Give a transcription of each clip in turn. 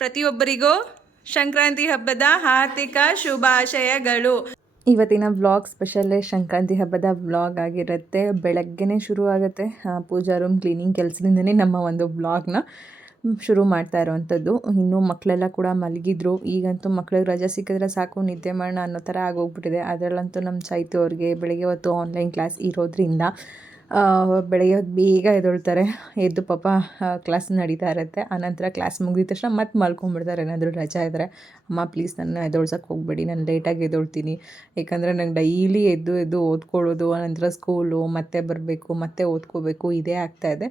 ಪ್ರತಿಯೊಬ್ಬರಿಗೂ ಸಂಕ್ರಾಂತಿ ಹಬ್ಬದ ಹಾರ್ದಿಕ ಶುಭಾಶಯಗಳು. ಇವತ್ತಿನ ವ್ಲಾಗ್ ಸ್ಪೆಷಲ್ಲೇ ಸಂಕ್ರಾಂತಿ ಹಬ್ಬದ ವ್ಲಾಗ್ ಆಗಿರುತ್ತೆ. ಬೆಳಗ್ಗೆನೇ ಶುರು ಆಗುತ್ತೆ. ಪೂಜಾ ರೂಮ್ ಕ್ಲೀನಿಂಗ್ ಕೆಲಸದಿಂದನೇ ನಮ್ಮ ಒಂದು ವ್ಲಾಗ್ನ ಶುರು ಮಾಡ್ತಾ ಇರೋವಂಥದ್ದು. ಇನ್ನೂ ಮಕ್ಕಳೆಲ್ಲ ಕೂಡ ಮಲಗಿದ್ರು. ಈಗಂತೂ ಮಕ್ಳಿಗೆ ರಜೆ ಸಿಕ್ಕಿದ್ರೆ ಸಾಕು ನಿದ್ದೆ ಮಾಡೋಣ ಅನ್ನೋ ಥರ ಆಗೋಗ್ಬಿಟ್ಟಿದೆ. ಅದರಲ್ಲಂತೂ ನಮ್ಮ ಚೈತು ಅವ್ರಿಗೆ ಬೆಳಗ್ಗೆ ಹೊತ್ತು ಆನ್ಲೈನ್ ಕ್ಲಾಸ್ ಇರೋದ್ರಿಂದ ಬೆಳಗ್ಗೆ ಹೊತ್ತು ಬೇಗ ಎದ್ದೇಳ್ತಾರೆ. ಎದ್ದು ಪಾಪ ಕ್ಲಾಸ್ ನಡೀತಾ ಇರುತ್ತೆ. ಆನಂತರ ಕ್ಲಾಸ್ ಮುಗಿದ ತಕ್ಷಣ ಮತ್ತೆ ಮಲ್ಕೊಂಡ್ಬಿಡ್ತಾರೆ. ಏನಾದರೂ ರಜಾ ಇದ್ದರೆ, ಅಮ್ಮ ಪ್ಲೀಸ್ ನನ್ನ ಎದ್ದೇಳ್ಸೋಕ್ಕೆ ಹೋಗಬೇಡಿ, ನಾನು ಲೇಟಾಗಿ ಎದ್ದೇಳ್ತೀನಿ, ಯಾಕಂದರೆ ನಂಗೆ ಡೈಲಿ ಎದ್ದು ಓದ್ಕೊಳ್ಳೋದು, ಆನಂತರ ಸ್ಕೂಲು ಮತ್ತೆ ಬರಬೇಕು, ಮತ್ತೆ ಓದ್ಕೋಬೇಕು, ಇದೇ ಆಗ್ತಾಯಿದೆ.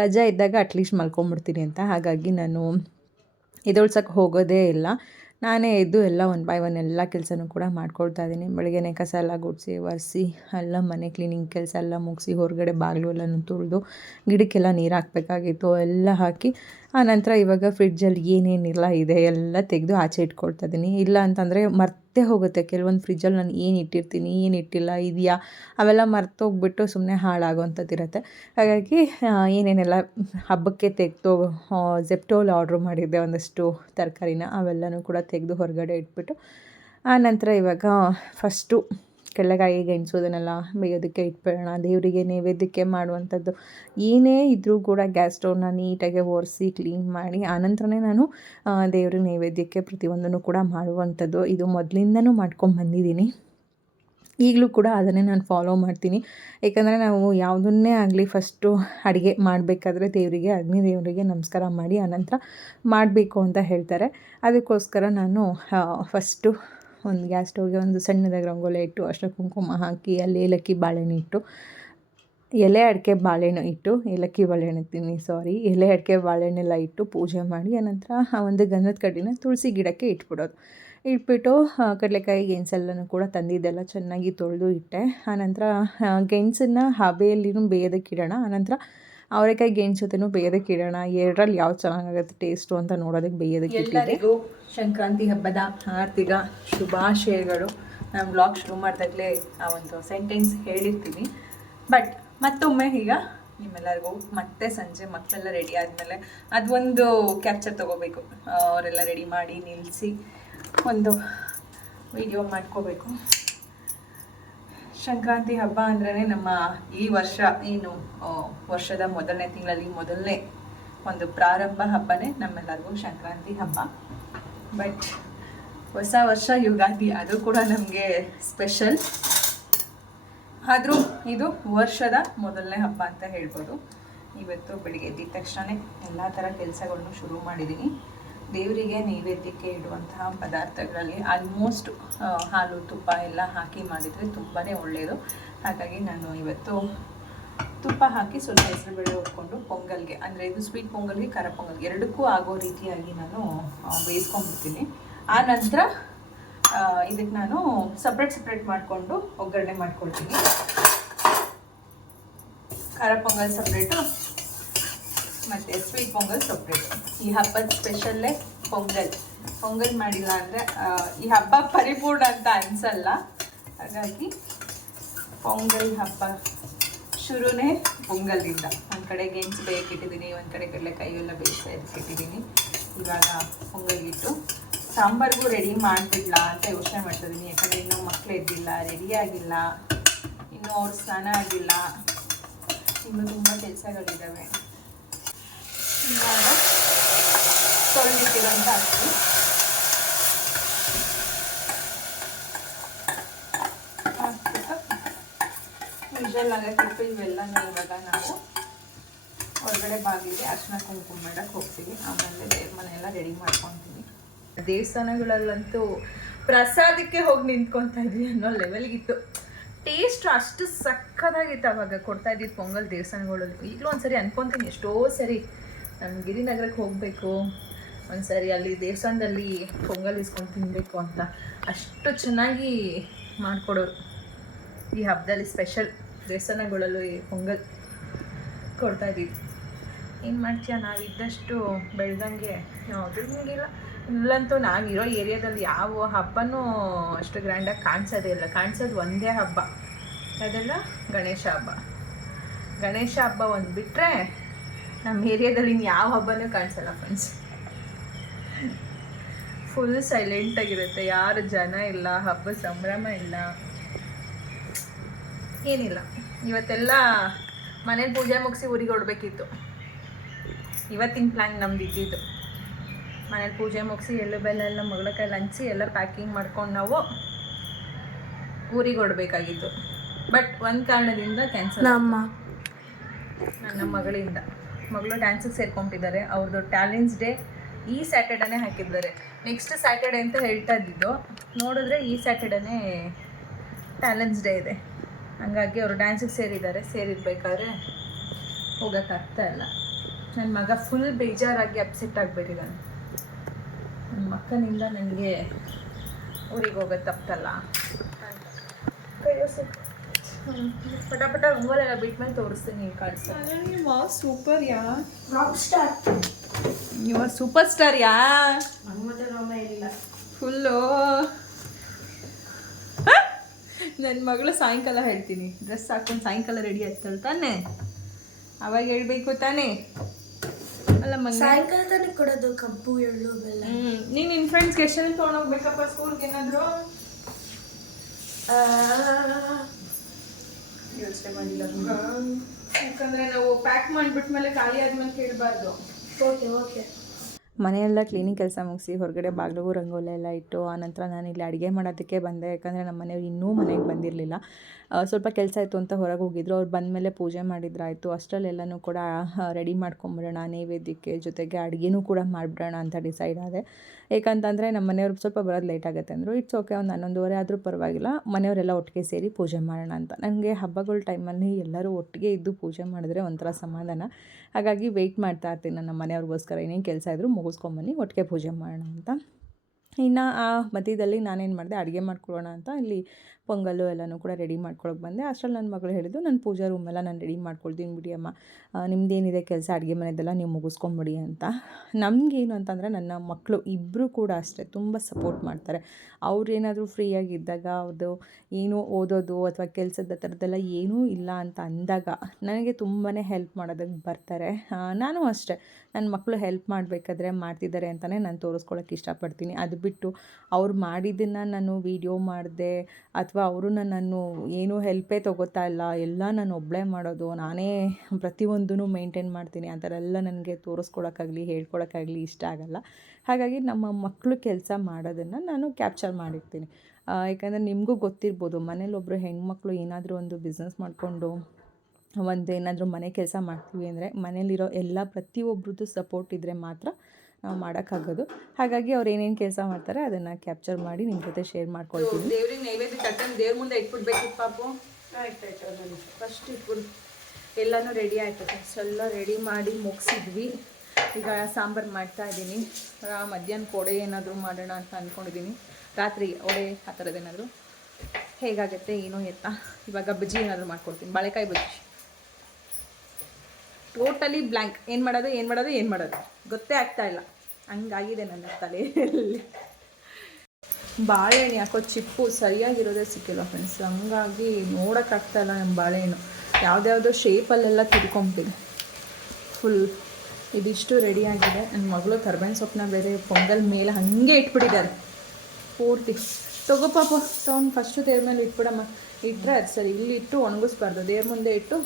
ರಜಾ ಇದ್ದಾಗ ಅಟ್ಲೀಸ್ಟ್ ಮಲ್ಕೊಂಡ್ಬಿಡ್ತೀನಿ ಅಂತ. ಹಾಗಾಗಿ ನಾನು ಎದ್ದೇಳ್ಸೋಕ್ಕೆ ಹೋಗೋದೇ ಇಲ್ಲ. ನಾನೇ ಎದ್ದು ಎಲ್ಲ ಒನ್ ಬೈ ಒನ್ ಎಲ್ಲ ಕೆಲಸನೂ ಕೂಡ ಮಾಡ್ಕೊಳ್ತಾ ಇದ್ದೀನಿ. ಬೆಳಗ್ಗೆನೇ ಕಸ ಎಲ್ಲ ಗುಡಿಸಿ ಒರೆಸಿ ಎಲ್ಲ ಮನೆ ಕ್ಲೀನಿಂಗ್ ಕೆಲಸ ಎಲ್ಲ ಮುಗಿಸಿ ಹೊರಗಡೆ ಬಾಗಿಲು ಎಲ್ಲನೂ ತುಳಿದು ಗಿಡಕ್ಕೆಲ್ಲ ನೀರು ಹಾಕಬೇಕಾಗಿತ್ತು, ಎಲ್ಲ ಹಾಕಿ ಆನಂತರ ಇವಾಗ ಫ್ರಿಡ್ಜಲ್ಲಿ ಏನೇನಿಲ್ಲ ಇದೆ ಎಲ್ಲ ತೆಗೆದು ಆಚೆ ಇಟ್ಕೊಳ್ತಾ ಇದ್ದೀನಿ. ಇಲ್ಲ ಅಂತಂದರೆ ಮರ್ತೇ ಹೋಗುತ್ತೆ. ಕೆಲವೊಂದು ಫ್ರಿಡ್ಜಲ್ಲಿ ನಾನು ಏನು ಇಟ್ಟಿರ್ತೀನಿ, ಏನು ಇಟ್ಟಿಲ್ಲ, ಇದೆಯಾ ಅವೆಲ್ಲ ಮರ್ತೋಗ್ಬಿಟ್ಟು ಸುಮ್ಮನೆ ಹಾಳಾಗೋವಂಥದ್ದಿರುತ್ತೆ. ಹಾಗಾಗಿ ಏನೇನೆಲ್ಲ ಹಬ್ಬಕ್ಕೆ ತೆಗೆದು ಜೆಪ್ಟೋಲ್ ಆರ್ಡ್ರ್ ಮಾಡಿದ್ದೆ ಒಂದಷ್ಟು ತರಕಾರಿನ, ಅವೆಲ್ಲನೂ ಕೂಡ ತೆಗೆದು ಹೊರಗಡೆ ಇಟ್ಬಿಟ್ಟು ಆನಂತರ ಇವಾಗ ಫಸ್ಟು ಕೆಳಗಾಯಿ ಗೆಣಸೋದನ್ನೆಲ್ಲ ಬೇಯೋದಕ್ಕೆ ಇಟ್ಬಿಡೋಣ. ದೇವರಿಗೆ ನೈವೇದ್ಯಕ್ಕೆ ಮಾಡುವಂಥದ್ದು ಏನೇ ಇದ್ದರೂ ಕೂಡ ಗ್ಯಾಸ್ ಸ್ಟವ್ನ ನೀಟಾಗಿ ಒರೆಸಿ ಕ್ಲೀನ್ ಮಾಡಿ ಆನಂತರನೇ ನಾನು ದೇವ್ರಿಗೆ ನೈವೇದ್ಯಕ್ಕೆ ಪ್ರತಿಯೊಂದನ್ನು ಕೂಡ ಮಾಡುವಂಥದ್ದು. ಇದು ಮೊದಲಿಂದನೂ ಮಾಡ್ಕೊಂಡ್ಬಂದಿದ್ದೀನಿ. ಈಗಲೂ ಕೂಡ ಅದನ್ನೇ ನಾನು ಫಾಲೋ ಮಾಡ್ತೀನಿ. ಏಕೆಂದರೆ ನಾವು ಯಾವುದನ್ನೇ ಆಗಲಿ ಫಸ್ಟು ಅಡುಗೆ ಮಾಡಬೇಕಾದ್ರೆ ದೇವರಿಗೆ ಅಗ್ನಿ ದೇವರಿಗೆ ನಮಸ್ಕಾರ ಮಾಡಿ ಆನಂತರ ಮಾಡಬೇಕು ಅಂತ ಹೇಳ್ತಾರೆ. ಅದಕ್ಕೋಸ್ಕರ ನಾನು ಫಸ್ಟು ಒಂದು ಗ್ಯಾಸ್ ಸ್ಟವ್ಗೆ ಒಂದು ಸಣ್ಣದಾಗಿ ರಂಗೋಲಿ ಇಟ್ಟು ಅರಿಶಿನ ಕುಂಕುಮ ಹಾಕಿ ಅಲ್ಲಿ ಏಲಕ್ಕಿ ಬಾಳೆಹಣ್ಣು ಇಟ್ಟು ಎಲೆ ಅಡಿಕೆ ಬಾಳೆಹಣ್ಣು ಇಟ್ಟು ಏಲಕ್ಕಿ ಬಾಳೆಹಣ್ಣು ಇರ್ತೀನಿ ಎಲೆ ಅಡಿಕೆ ಬಾಳೆಹಣ್ಣೆಲ್ಲ ಇಟ್ಟು ಪೂಜೆ ಮಾಡಿ ಆನಂತರ ಆ ಒಂದು ಗಂಧದ ಕಡ್ಡಿನ ತುಳಸಿ ಗಿಡಕ್ಕೆ ಇಟ್ಬಿಡೋದು. ಇಟ್ಬಿಟ್ಟು ಕಡಲೆಕಾಯಿ ಗೆಣಸೆಲ್ಲನೂ ಕೂಡ ತಂದಿದ್ದೆಲ್ಲ ಚೆನ್ನಾಗಿ ತೊಳೆದು ಇಟ್ಟೆ. ಆನಂತರ ಗೆಣಸನ್ನು ಹಬೆಯಲ್ಲಿನೂ ಬೇಯೋದಕ್ಕೆ ಇಡೋಣ, ಆನಂತರ ಅವರೆಕಾಯಿ ಗೆಣಸು ಜೊತೆನೂ ಬೇಯೋದಕ್ಕೆ ಇಡೋಣ. ಎರಡರಲ್ಲಿ ಯಾವ್ದು ಚೆನ್ನಾಗಾಗುತ್ತೆ ಟೇಸ್ಟು ಅಂತ ನೋಡೋದಕ್ಕೆ ಬೇಯೋದಕ್ಕೆ ಎಲ್ಲರಿಗೂ ಸಂಕ್ರಾಂತಿ ಹಬ್ಬದ ಆರ್ಥಿಕ ಶುಭಾಶಯಗಳು. ನಾನು ವ್ಲಾಗ್ ಶುರು ಮಾಡಿದಾಗಲೇ ಆ ಒಂದು ಸೆಂಟೆನ್ಸ್ ಹೇಳಿರ್ತೀನಿ. ಬಟ್ ಮತ್ತೊಮ್ಮೆ ಈಗ ನಿಮ್ಮೆಲ್ಲರಿಗೂ ಮತ್ತೆ ಸಂಜೆ ಮಕ್ಕಳೆಲ್ಲ ರೆಡಿ ಆದಮೇಲೆ ಅದೊಂದು ಕ್ಯಾಪ್ಚರ್ ತೊಗೋಬೇಕು. ಅವರೆಲ್ಲ ರೆಡಿ ಮಾಡಿ ನಿಲ್ಲಿಸಿ ಒಂದು ವಿಡಿಯೋ ಮಾಡ್ಕೋಬೇಕು. ಸಂಕ್ರಾಂತಿ ಹಬ್ಬ ಅಂದ್ರೇ ನಮ್ಮ ಈ ವರ್ಷ ಏನು ವರ್ಷದ ಮೊದಲನೇ ತಿಂಗಳಲ್ಲಿ ಮೊದಲನೇ ಒಂದು ಪ್ರಾರಂಭ ಹಬ್ಬನೇ ನಮ್ಮೆಲ್ಲರಿಗೂ ಸಂಕ್ರಾಂತಿ ಹಬ್ಬ. ಬಟ್ ಹೊಸ ವರ್ಷ ಯುಗಾದಿ ಅದು ಕೂಡ ನಮಗೆ ಸ್ಪೆಷಲ್. ಆದರೂ ಇದು ವರ್ಷದ ಮೊದಲನೇ ಹಬ್ಬ ಅಂತ ಹೇಳ್ಬೋದು. ಇವತ್ತು ಬೆಳಿಗ್ಗೆ ಎದ್ದಿದ ತಕ್ಷಣ ಎಲ್ಲ ಥರ ಕೆಲಸಗಳನ್ನು ಶುರು ಮಾಡಿದ್ದೀನಿ. ದೇವರಿಗೆ ನೈವೇದ್ಯಕ್ಕೆ ಇಡುವಂತಹ ಪದಾರ್ಥಗಳಲ್ಲಿ ಆಲ್ಮೋಸ್ಟ್ ಹಾಲು ತುಪ್ಪ ಎಲ್ಲ ಹಾಕಿ ಮಾಡಿದರೆ ತುಂಬಾ ಒಳ್ಳೆಯದು. ಹಾಗಾಗಿ ನಾನು ಇವತ್ತು ತುಪ್ಪ ಹಾಕಿ ಸ್ವಲ್ಪ ಹೆಸರುಬೇಳೆ ಹುರ್ಕೊಂಡು ಪೊಂಗಲ್ಗೆ, ಅಂದರೆ ಇದು ಸ್ವೀಟ್ ಪೊಂಗಲ್ಗೆ ಖಾರ ಪೊಂಗಲ್ಗೆ ಎರಡಕ್ಕೂ ಆಗೋ ರೀತಿಯಾಗಿ ನಾನು ಬೇಯಿಸ್ಕೊಂಡ್ಬಿಡ್ತೀನಿ. ಆ ನಂತರ ಇದಕ್ಕೆ ನಾನು ಸಪ್ರೇಟ್ ಮಾಡಿಕೊಂಡು ಒಗ್ಗರಣೆ ಮಾಡ್ಕೊಳ್ತೀನಿ. ಖಾರ ಪೊಂಗಲ್ ಸಪ್ರೇಟು ಮತ್ತು ಸ್ವೀಟ್ ಪೊಂಗಲ್ ಸಪ್ರೇಟು. ಈ ಹಬ್ಬದ ಸ್ಪೆಷಲ್ಲೇ ಪೊಂಗಲ್ ಮಾಡಿಲ್ಲ ಅಂದರೆ ಈ ಹಬ್ಬ ಪರಿಪೂರ್ಣ ಅಂತ ಅನಿಸಲ್ಲ. ಹಾಗಾಗಿ ಪೊಂಗಲ್ ಹಬ್ಬ ಶುರುನೇ ಪೊಂಗಲಿಂದ. ಒಂದು ಕಡೆ ಗೆಣಸು ಬೇಯಕ್ಕಿಟ್ಟಿದ್ದೀನಿ, ಒಂದು ಕಡೆ ಕಡಲೆಕಾಯಿ ಎಲ್ಲ ಬೇಯಿಸಿಟ್ಟಿದ್ದೀನಿ. ಇವಾಗ ಪೊಂಗಲ್ಗಿಟ್ಟು ಸಾಂಬಾರಿಗೂ ರೆಡಿ ಮಾಡಿಬಿಡ್ಲ ಅಂತ ಯೋಚನೆ ಮಾಡ್ತಿದ್ದೀನಿ. ಯಾಕಂದರೆ ಇನ್ನೂ ಮಕ್ಕಳು ಎದ್ದಿಲ್ಲ, ರೆಡಿಯಾಗಿಲ್ಲ, ಇನ್ನೂ ಅವ್ರು ಸ್ನಾನ ಆಗಿಲ್ಲ, ಇನ್ನೂ ತುಂಬ ಕೆಲಸಗಳಿದ್ದಾವೆ. ಇವಾಗ ತೊಳೆದಿಟ್ಟಿರೋಂಥ ಅಕ್ಕಿ ಹಾಕ್ಬಿಟ್ಟು ಯೂಶಲ್ ಆಗಕ್ಕೆ ಇವೆಲ್ಲನೂ ಇವಾಗ ನಾವು ಹೊರಗಡೆ ಬಾಗಿಲಿಗೆ ಅರಿಶಿನ ಕುಂಕುಮ ಮಾಡಕ್ಕೆ ಹೋಗ್ತೀವಿ. ಆಮೇಲೆ ದೇವ್ರ ಮನೆಯೆಲ್ಲ ರೆಡಿ ಮಾಡ್ಕೊತೀವಿ. ದೇವಸ್ಥಾನಗಳಲ್ಲಂತೂ ಪ್ರಸಾದಕ್ಕೆ ಹೋಗಿ ನಿಂತ್ಕೊತಾ ಇದ್ವಿ ಅನ್ನೋ ಲೆವೆಲ್ಗಿತ್ತು. ಟೇಸ್ಟ್ ಅಷ್ಟು ಸಕ್ಕತ್ತಾಗಿತ್ತು ಅವಾಗ ಕೊಡ್ತಾ ಇದ್ದಿದ್ದು ಪೊಂಗಲ್ ದೇವಸ್ಥಾನಗಳಲ್ಲಿ. ಈಗಲೂ ಒಂದು ಸರಿ ಅನ್ಕೊತೀನಿ, ಎಷ್ಟೋ ಸರಿ ನಾನು ಗಿರಿನಗರಕ್ಕೆ ಹೋಗಬೇಕು, ಒಂದು ಸರಿ ಅಲ್ಲಿ ದೇವಸ್ಥಾನದಲ್ಲಿ ಪೊಂಗಲ್ ಇಸ್ಕೊಂಡು ತಿನ್ನಬೇಕು ಅಂತ. ಅಷ್ಟು ಚೆನ್ನಾಗಿ ಮಾಡಿಕೊಡೋರು. ಈ ಹಬ್ಬದಲ್ಲಿ ಸ್ಪೆಷಲ್ ದೇವಸ್ಥಾನಗಳಲ್ಲೂ ಈ ಪೊಂಗಲ್ ಕೊಡ್ತಾಯಿದ್ದೀವಿ. ಏನು ಮಾಡ್ತೀಯ, ನಾವಿದ್ದಷ್ಟು ಬೆಳೆದಂಗೆ ಯಾವುದೂ ನಿಮಗಿಲ್ಲ. ಇಲ್ಲಂತೂ ನಾವಿರೋ ಏರಿಯಾದಲ್ಲಿ ಯಾವ ಹಬ್ಬನೂ ಅಷ್ಟು ಗ್ರ್ಯಾಂಡಾಗಿ ಕಾಣಿಸೋದೇ ಇಲ್ಲ. ಕಾಣಿಸೋದು ಒಂದೇ ಹಬ್ಬ, ಅದೆಲ್ಲ ಗಣೇಶ ಹಬ್ಬ. ಗಣೇಶ ಹಬ್ಬ ಒಂದು ಬಿಟ್ಟರೆ ನಮ್ಮ ಏರಿಯಾದಲ್ಲಿ ಇನ್ನು ಯಾವ ಹಬ್ಬನೂ ಕಾಣಿಸಲ್ಲ ಫ್ರೆಂಡ್ಸ್. ಫುಲ್ ಸೈಲೆಂಟಾಗಿರುತ್ತೆ, ಯಾರು ಜನ ಇಲ್ಲ, ಹಬ್ಬ ಸಂಭ್ರಮ ಇಲ್ಲ, ಏನಿಲ್ಲ. ಇವತ್ತೆಲ್ಲ ಮನೇಲಿ ಪೂಜೆ ಮುಗಿಸಿ ಊರಿಗೆ ಹೊರಡ್ಬೇಕಿತ್ತು. ಇವತ್ತಿನ ಪ್ಲ್ಯಾನ್ ನಮ್ದು ಇದ್ದಿದ್ದು ಮನೇಲಿ ಪೂಜೆ ಮುಗಿಸಿ ಎಳ್ಳು ಬೆಲ್ಲ ಎಲ್ಲ ಮಗಳ ಕೈಲಿ ಹಂಚಿ ಎಲ್ಲ ಪ್ಯಾಕಿಂಗ್ ಮಾಡ್ಕೊಂಡು ನಾವು ಊರಿಗೆ ಹೊರಡ್ಬೇಕಾಗಿತ್ತು. ಬಟ್ ಒಂದು ಕಾರಣದಿಂದ ಕ್ಯಾನ್ಸಲ್. ನನ್ನ ಮಗಳು ಡ್ಯಾನ್ಸಿಗೆ ಸೇರ್ಕೊಂಡಿದ್ದಾರೆ. ಅವ್ರದ್ದು ಟ್ಯಾಲೆಂಟ್ಸ್ ಡೇ ಈ ಸ್ಯಾಟರ್ಡೇನೇ ಹಾಕಿದ್ದಾರೆ. ನೆಕ್ಸ್ಟ್ ಸ್ಯಾಟರ್ಡೇ ಅಂತ ಹೇಳ್ತಾ ಇದ್ದಿದ್ದು, ನೋಡಿದ್ರೆ ಈ ಸ್ಯಾಟರ್ಡೇನೇ ಟ್ಯಾಲೆಂಟ್ಸ್ ಡೇ ಇದೆ. ಹಂಗಾಗಿ ಅವರು ಡ್ಯಾನ್ಸಿಗೆ ಸೇರಿರ್ಬೇಕಾದ್ರೆ ಹೋಗೋಕ್ಕಾಗ್ತಾ ಇಲ್ಲ. ನನ್ನ ಮಗ ಫುಲ್ ಬೇಜಾರಾಗಿ ಅಪ್ಸೆಟ್ ಆಗಿಬಿಟ್ಟಿದ್ದಾನೆ. ನನ್ನ ಮಕ್ಕನಿಂದ ನನಗೆ ಊರಿಗೆ ಹೋಗೋದು ತಪ್ಪಲ್ಲ. ಪಟ ರಂಗೋಲೆಲ್ಲ ಬಿಟ್ಮೇಲೆ ತೋರಿಸ್ತೀನಿ, ಕಳಿಸ್ತೀನಿ. ಸೂಪರ್ ಯಾ ನೀವು ಸೂಪರ್ ಸ್ಟಾರ್ ಯಾ ಇಲ್ಲ ಫುಲ್ಲು. ನನ್ನ ಮಗಳು ಸಾಯಂಕಾಲ ಹೇಳ್ತೀನಿ, ಡ್ರೆಸ್ ಹಾಕೊಂಡು ಸಾಯಂಕಾಲ ರೆಡಿ ಆಗ್ತಾಳೆ ತಾನೆ, ಅವಾಗ ಹೇಳ್ಬೇಕು ತಾನೇ. ಅಲ್ಲ ಸಾಯಂಕಾಲ ತಾನೇ ಕೊಡೋದು ಕಬ್ಬು ಎಳ್ಳು ಬೆಲ್ಲ. ನೀನು ನಿನ್ನ ಫ್ರೆಂಡ್ಸ್ಗೆ ಎಷ್ಟು ತೊಗೊಂಡೋಗ್ಬೇಕಪ್ಪ ಸ್ಕೂಲ್ಗೆ ಏನಾದರೂ? ಯೋಚನೆ ಮಾಡಿಲ್ಲ, ಯಾಕಂದರೆ ನಾವು ಪ್ಯಾಕ್ ಮಾಡಿಬಿಟ್ಮೇಲೆ ಖಾಲಿ ಆದ್ಮೇಲೆ ಕೇಳಬಾರ್ದು. ಓಕೆ. ಮನೆಯೆಲ್ಲ ಕ್ಲೀನಿಂಗ್ ಕೆಲಸ ಮುಗಿಸಿ ಹೊರಗಡೆ ಬಾಗಿಲಿಗೂ ರಂಗೋಲಿ ಎಲ್ಲ ಇಟ್ಟು ಆನಂತರ ನಾನು ಇಲ್ಲಿ ಅಡುಗೆ ಮಾಡೋದಕ್ಕೆ ಬಂದೆ. ಯಾಕಂದರೆ ನಮ್ಮ ಮನೆಯವ್ರು ಇನ್ನೂ ಮನೆಗೆ ಬಂದಿರಲಿಲ್ಲ, ಸ್ವಲ್ಪ ಕೆಲಸ ಇತ್ತು ಅಂತ ಹೊರಗೆ ಹೋಗಿದ್ರು. ಅವ್ರು ಬಂದಮೇಲೆ ಪೂಜೆ ಮಾಡಿದ್ರಾಯಿತು. ಅಷ್ಟರಲ್ಲೆಲ್ಲನೂ ಕೂಡ ರೆಡಿ ಮಾಡ್ಕೊಂಬಿಡೋಣ ನೈವೇದ್ಯಕ್ಕೆ, ಜೊತೆಗೆ ಅಡುಗೆನೂ ಕೂಡ ಮಾಡಿಬಿಡೋಣ ಅಂತ ಡಿಸೈಡ್ ಆದೆ. ಏಕಂತಂದರೆ ನಮ್ಮ ಮನೆಯವ್ರು ಸ್ವಲ್ಪ ಬರೋದು ಲೇಟ್ ಆಗುತ್ತೆ ಅಂದರು. ಇಟ್ಸ್ ಓಕೆ, ಒಂದು 11:30 ಆದರೂ ಪರವಾಗಿಲ್ಲ, ಮನೆಯವರೆಲ್ಲ ಒಟ್ಟಿಗೆ ಸೇರಿ ಪೂಜೆ ಮಾಡೋಣ ಅಂತ. ನನಗೆ ಹಬ್ಬಗಳ ಟೈಮಲ್ಲಿ ಎಲ್ಲರೂ ಒಟ್ಟಿಗೆ ಇದ್ದು ಪೂಜೆ ಮಾಡಿದ್ರೆ ಒಂಥರ ಸಮಾಧಾನ. ಹಾಗಾಗಿ ವೆಯ್ಟ್ ಮಾಡ್ತಾ ಇರ್ತೀನಿ ನನ್ನ ಮನೆಯವ್ರಿಗೋಸ್ಕರ, ಏನೇನು ಕೆಲಸ ಇದ್ದರೂ ಮುಗಿಸ್ಕೊಂಬನ್ನಿ ಒಟ್ಟಿಗೆ ಪೂಜೆ ಮಾಡೋಣ ಅಂತ. ಇನ್ನು ಆ ಮಧ್ಯದಲ್ಲಿ ನಾನೇನು ಮಾಡಿದೆ, ಅಡುಗೆ ಮಾಡ್ಕೊಳ್ಳೋಣ ಅಂತ ಇಲ್ಲಿ ಪೊಂಗಲ್ಲು ಎಲ್ಲನೂ ಕೂಡ ರೆಡಿ ಮಾಡ್ಕೊಳಕ್ಕೆ ಬಂದೆ. ಅಷ್ಟರಲ್ಲಿ ನನ್ನ ಮಗಳು ಹೇಳಿದ್ದು, ನನ್ನ ಪೂಜಾ ರೂಮೆಲ್ಲ ನಾನು ರೆಡಿ ಮಾಡ್ಕೊಳ್ತೀನಿ ಬಿಡಿ ಅಮ್ಮ, ನಿಮ್ಮದೇನಿದೆ ಕೆಲಸ ಅಡುಗೆ ಮನೆಯದೆಲ್ಲ ನೀವು ಮುಗಿಸ್ಕೊಂಬಿಡಿ ಅಂತ. ನಮಗೇನು ಅಂತಂದರೆ ನನ್ನ ಮಕ್ಕಳು ಇಬ್ಬರು ಕೂಡ ಅಷ್ಟೇ ತುಂಬ ಸಪೋರ್ಟ್ ಮಾಡ್ತಾರೆ. ಅವ್ರೇನಾದರೂ ಫ್ರೀಯಾಗಿದ್ದಾಗ, ಅವ್ರದ್ದು ಏನೂ ಓದೋದು ಅಥವಾ ಕೆಲಸದ ಥರದ್ದೆಲ್ಲ ಏನೂ ಇಲ್ಲ ಅಂತ ಅಂದಾಗ ನನಗೆ ತುಂಬಾ ಹೆಲ್ಪ್ ಮಾಡೋದಕ್ಕೆ ಬರ್ತಾರೆ. ನಾನು ಅಷ್ಟೇ, ನನ್ನ ಮಕ್ಕಳು ಹೆಲ್ಪ್ ಮಾಡಬೇಕಾದ್ರೆ ಮಾಡ್ತಿದ್ದಾರೆ ಅಂತಲೇ ನಾನು ತೋರಿಸ್ಕೊಳ್ಳೋಕೆ ಇಷ್ಟಪಡ್ತೀನಿ. ಅದು ಬಿಟ್ಟು ಅವ್ರು ಮಾಡಿದ್ದನ್ನು ನಾನು ವೀಡಿಯೋ ಮಾಡಿದೆ ಅಥವಾ ಅವರು ನನ್ನನ್ನು ಏನೂ ಹೆಲ್ಪೇ ತೊಗೋತಾ ಇಲ್ಲ, ಎಲ್ಲ ನಾನು ಒಬ್ಬಳೇ ಮಾಡೋದು, ನಾನೇ ಪ್ರತಿಯೊಂದೂ ಮೇಂಟೈನ್ ಮಾಡ್ತೀನಿ, ಆ ಥರ ಎಲ್ಲ ನನಗೆ ತೋರಿಸ್ಕೊಳಕ್ಕಾಗಲಿ ಹೇಳ್ಕೊಳಕ್ಕಾಗಲಿ ಇಷ್ಟ ಆಗಲ್ಲ. ಹಾಗಾಗಿ ನಮ್ಮ ಮಕ್ಕಳು ಕೆಲಸ ಮಾಡೋದನ್ನು ನಾನು ಕ್ಯಾಪ್ಚರ್ ಮಾಡಿರ್ತೀನಿ. ಯಾಕಂದರೆ ನಿಮಗೂ ಗೊತ್ತಿರ್ಬೋದು, ಮನೇಲಿ ಒಬ್ಬರು ಹೆಣ್ಮಕ್ಳು ಏನಾದರೂ ಒಂದು ಬಿಸ್ನೆಸ್ ಮಾಡಿಕೊಂಡು ಒಂದು ಏನಾದರೂ ಮನೆ ಕೆಲಸ ಮಾಡ್ತೀವಿ ಅಂದರೆ ಮನೇಲಿರೋ ಎಲ್ಲ ಪ್ರತಿಯೊಬ್ಬರದ್ದು ಸಪೋರ್ಟ್ ಇದ್ದರೆ ಮಾತ್ರ ನಾವು ಮಾಡೋಕ್ಕಾಗೋದು. ಹಾಗಾಗಿ ಅವ್ರು ಏನೇನು ಕೆಲಸ ಮಾಡ್ತಾರೆ ಅದನ್ನು ಕ್ಯಾಪ್ಚರ್ ಮಾಡಿ ನಿಮ್ಮ ಜೊತೆ ಶೇರ್ ಮಾಡ್ಕೊಳ್ತೀನಿ. ದೇವ್ರಿಗೆ ನೈವೇದ್ಯ ತಟ್ಟನ್ನು ದೇವ್ರ ಮುಂದೆ ಇಟ್ಬಿಡ್ಬೇಕಿತ್ತು ಪಾಪು. ಆಯ್ತು ಫಸ್ಟ್ ಇಟ್ಬಿಡು. ಎಲ್ಲನೂ ರೆಡಿ ಆಯಿತು, ಎಲ್ಲ ರೆಡಿ ಮಾಡಿ ಮುಗಿಸಿದ್ವಿ. ಈಗ ಸಾಂಬಾರು ಮಾಡ್ತಾಯಿದ್ದೀನಿ. ಮಧ್ಯಾಹ್ನ ಕೊಡೆ ಏನಾದರೂ ಮಾಡೋಣ ಅಂತ ಅಂದ್ಕೊಂಡಿದ್ದೀನಿ. ರಾತ್ರಿ ಒಡೆ ಆ ಥರದ್ದೇನಾದರೂ ಹೇಗಾಗುತ್ತೆ ಏನೋ ಎತ್ತಾ. ಇವಾಗ ಬಜ್ಜಿ ಏನಾದರೂ ಮಾಡ್ಕೊಡ್ತೀನಿ, ಬಾಳೆಕಾಯಿ ಬಜ್ಜಿ. ಟೋಟಲಿ ಬ್ಲ್ಯಾಂಕ್, ಏನು ಮಾಡೋದು ಗೊತ್ತೇ ಆಗ್ತಾಯಿಲ್ಲ, ಹಂಗಾಗಿದೆ ನನ್ನ ತಲೆಯಲ್ಲಿ. ಬಾಳೆಹಣ್ಣು ಯಾಕೋ ಚಿಪ್ಪು ಸರಿಯಾಗಿರೋದೇ ಸಿಕ್ಕಿಲ್ಲ ಫ್ರೆಂಡ್ಸ್, ಹಂಗಾಗಿ ನೋಡೋಕ್ಕಾಗ್ತಾಯಿಲ್ಲ ನಮ್ಮ ಬಾಳೆಹಣ್ಣು. ಯಾವುದ್ಯಾವುದೋ ಶೇಪಲ್ಲೆಲ್ಲ ತಿರ್ಕೊಂಬಿಟ್ಟಿದೆ ಫುಲ್. ಇದಿಷ್ಟು ರೆಡಿಯಾಗಿದೆ. ನನ್ನ ಮಗಳು ಕರ್ಬೇವಿನ ಸೊಪ್ಪನ್ನ ಬೇರೆ ಪೊಂಗಲ್ ಮೇಲೆ ಹಾಗೆ ಇಟ್ಬಿಟ್ಟಿದ್ದಾರೆ ಪೂರ್ತಿ. ತಗೋ ಪಾಪ ತೊಗೊಂಡು ಫಸ್ಟು ದೇವ್ರ ಮೇಲೆ ಇಟ್ಬಿಡಮ್ಮ. ಇಟ್ಟರೆ ಅದು ಸರಿ, ಇಲ್ಲಿ ಇಟ್ಟು ಒಣಗಿಸ್ಬಾರ್ದು, ದೇವ್ರ ಮುಂದೆ ಇಟ್ಟು.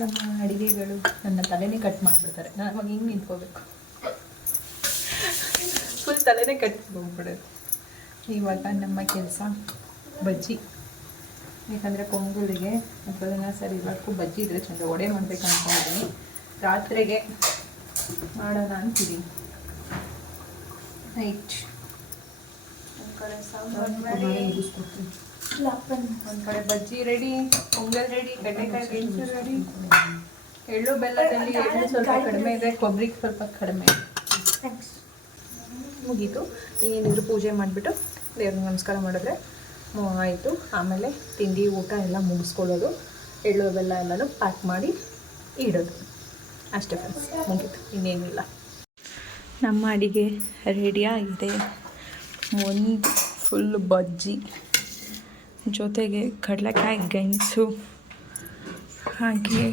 ನಮ್ಮ ಅಡುಗೆಗಳು ನನ್ನ ತಲೆನೇ ಕಟ್ ಮಾಡಿಬಿಡ್ತಾರೆ. ನಾನು ಹಿಂಗೆ ನಿಂತ್ಕೋಬೇಕು, ಫುಲ್ ತಲೆನೇ ಕಟ್ ಹೋಗ್ಬಿಡೋದು. ಇವಾಗ ನಮ್ಮ ಕೆಲಸ ಬಜ್ಜಿ, ಯಾಕಂದರೆ ಪೊಂಗಲಿಗೆ ಅದನ್ನ ಸರಿ ಇವತ್ತು ಬಜ್ಜಿ ಇದ್ರೆ ಚಂದ. ವಡೆ ಮಾಡಬೇಕು ಅಂದ್ಕೊಂಡಿದ್ದೀನಿ, ರಾತ್ರಿಗೆ ಮಾಡೋಣ ಅಂತಿದ್ದೀನಿ. ರೈಟ್, ಒಂದು ಕಡೆ ಸಾಂಬಾರು ರೆಡಿ, ಒಂದು ಕಡೆ ಬಜ್ಜಿ ರೆಡಿ, ಪೊಂಗಲ್ ರೆಡಿ, ಕಡಲೆಕಾಯಿ ಗೆಣಸು ರೆಡಿ. ಎಳ್ಳು ಬೆಲ್ಲದಲ್ಲಿ ಎಳ್ಳು ಸ್ವಲ್ಪ ಕಡಿಮೆ ಇದೆ, ಕೊಬ್ಬರಿ ಸ್ವಲ್ಪ ಕಡಿಮೆ ಇದೆ. ಮುಗೀತು. ಏನಿದ್ರು ಪೂಜೆ ಮಾಡಿಬಿಟ್ಟು ದೇವ್ರಿಗೆ ನಮಸ್ಕಾರ ಮಾಡಿದ್ರೆ ಆಯಿತು. ಆಮೇಲೆ ತಿಂಡಿ ಊಟ ಎಲ್ಲ ಮುಗಿಸ್ಕೊಳ್ಳೋದು, ಎಳ್ಳು ಬೆಲ್ಲ ಎಲ್ಲನೂ ಪ್ಯಾಕ್ ಮಾಡಿ ಇಡೋದು ಅಷ್ಟೇ ಫ್ರೆಂಡ್ಸ್, ಮುಗೀತು, ಇನ್ನೇನಿಲ್ಲ. ನಮ್ಮ ಅಡಿಗೆ ರೆಡಿಯಾಗಿದೆ. ಒಂದು ಫುಲ್ ಬಜ್ಜಿ, ಜೊತೆಗೆ ಕಡಲೆಕಾಯಿ ಗೆಣಸು, ಹಾಗೆ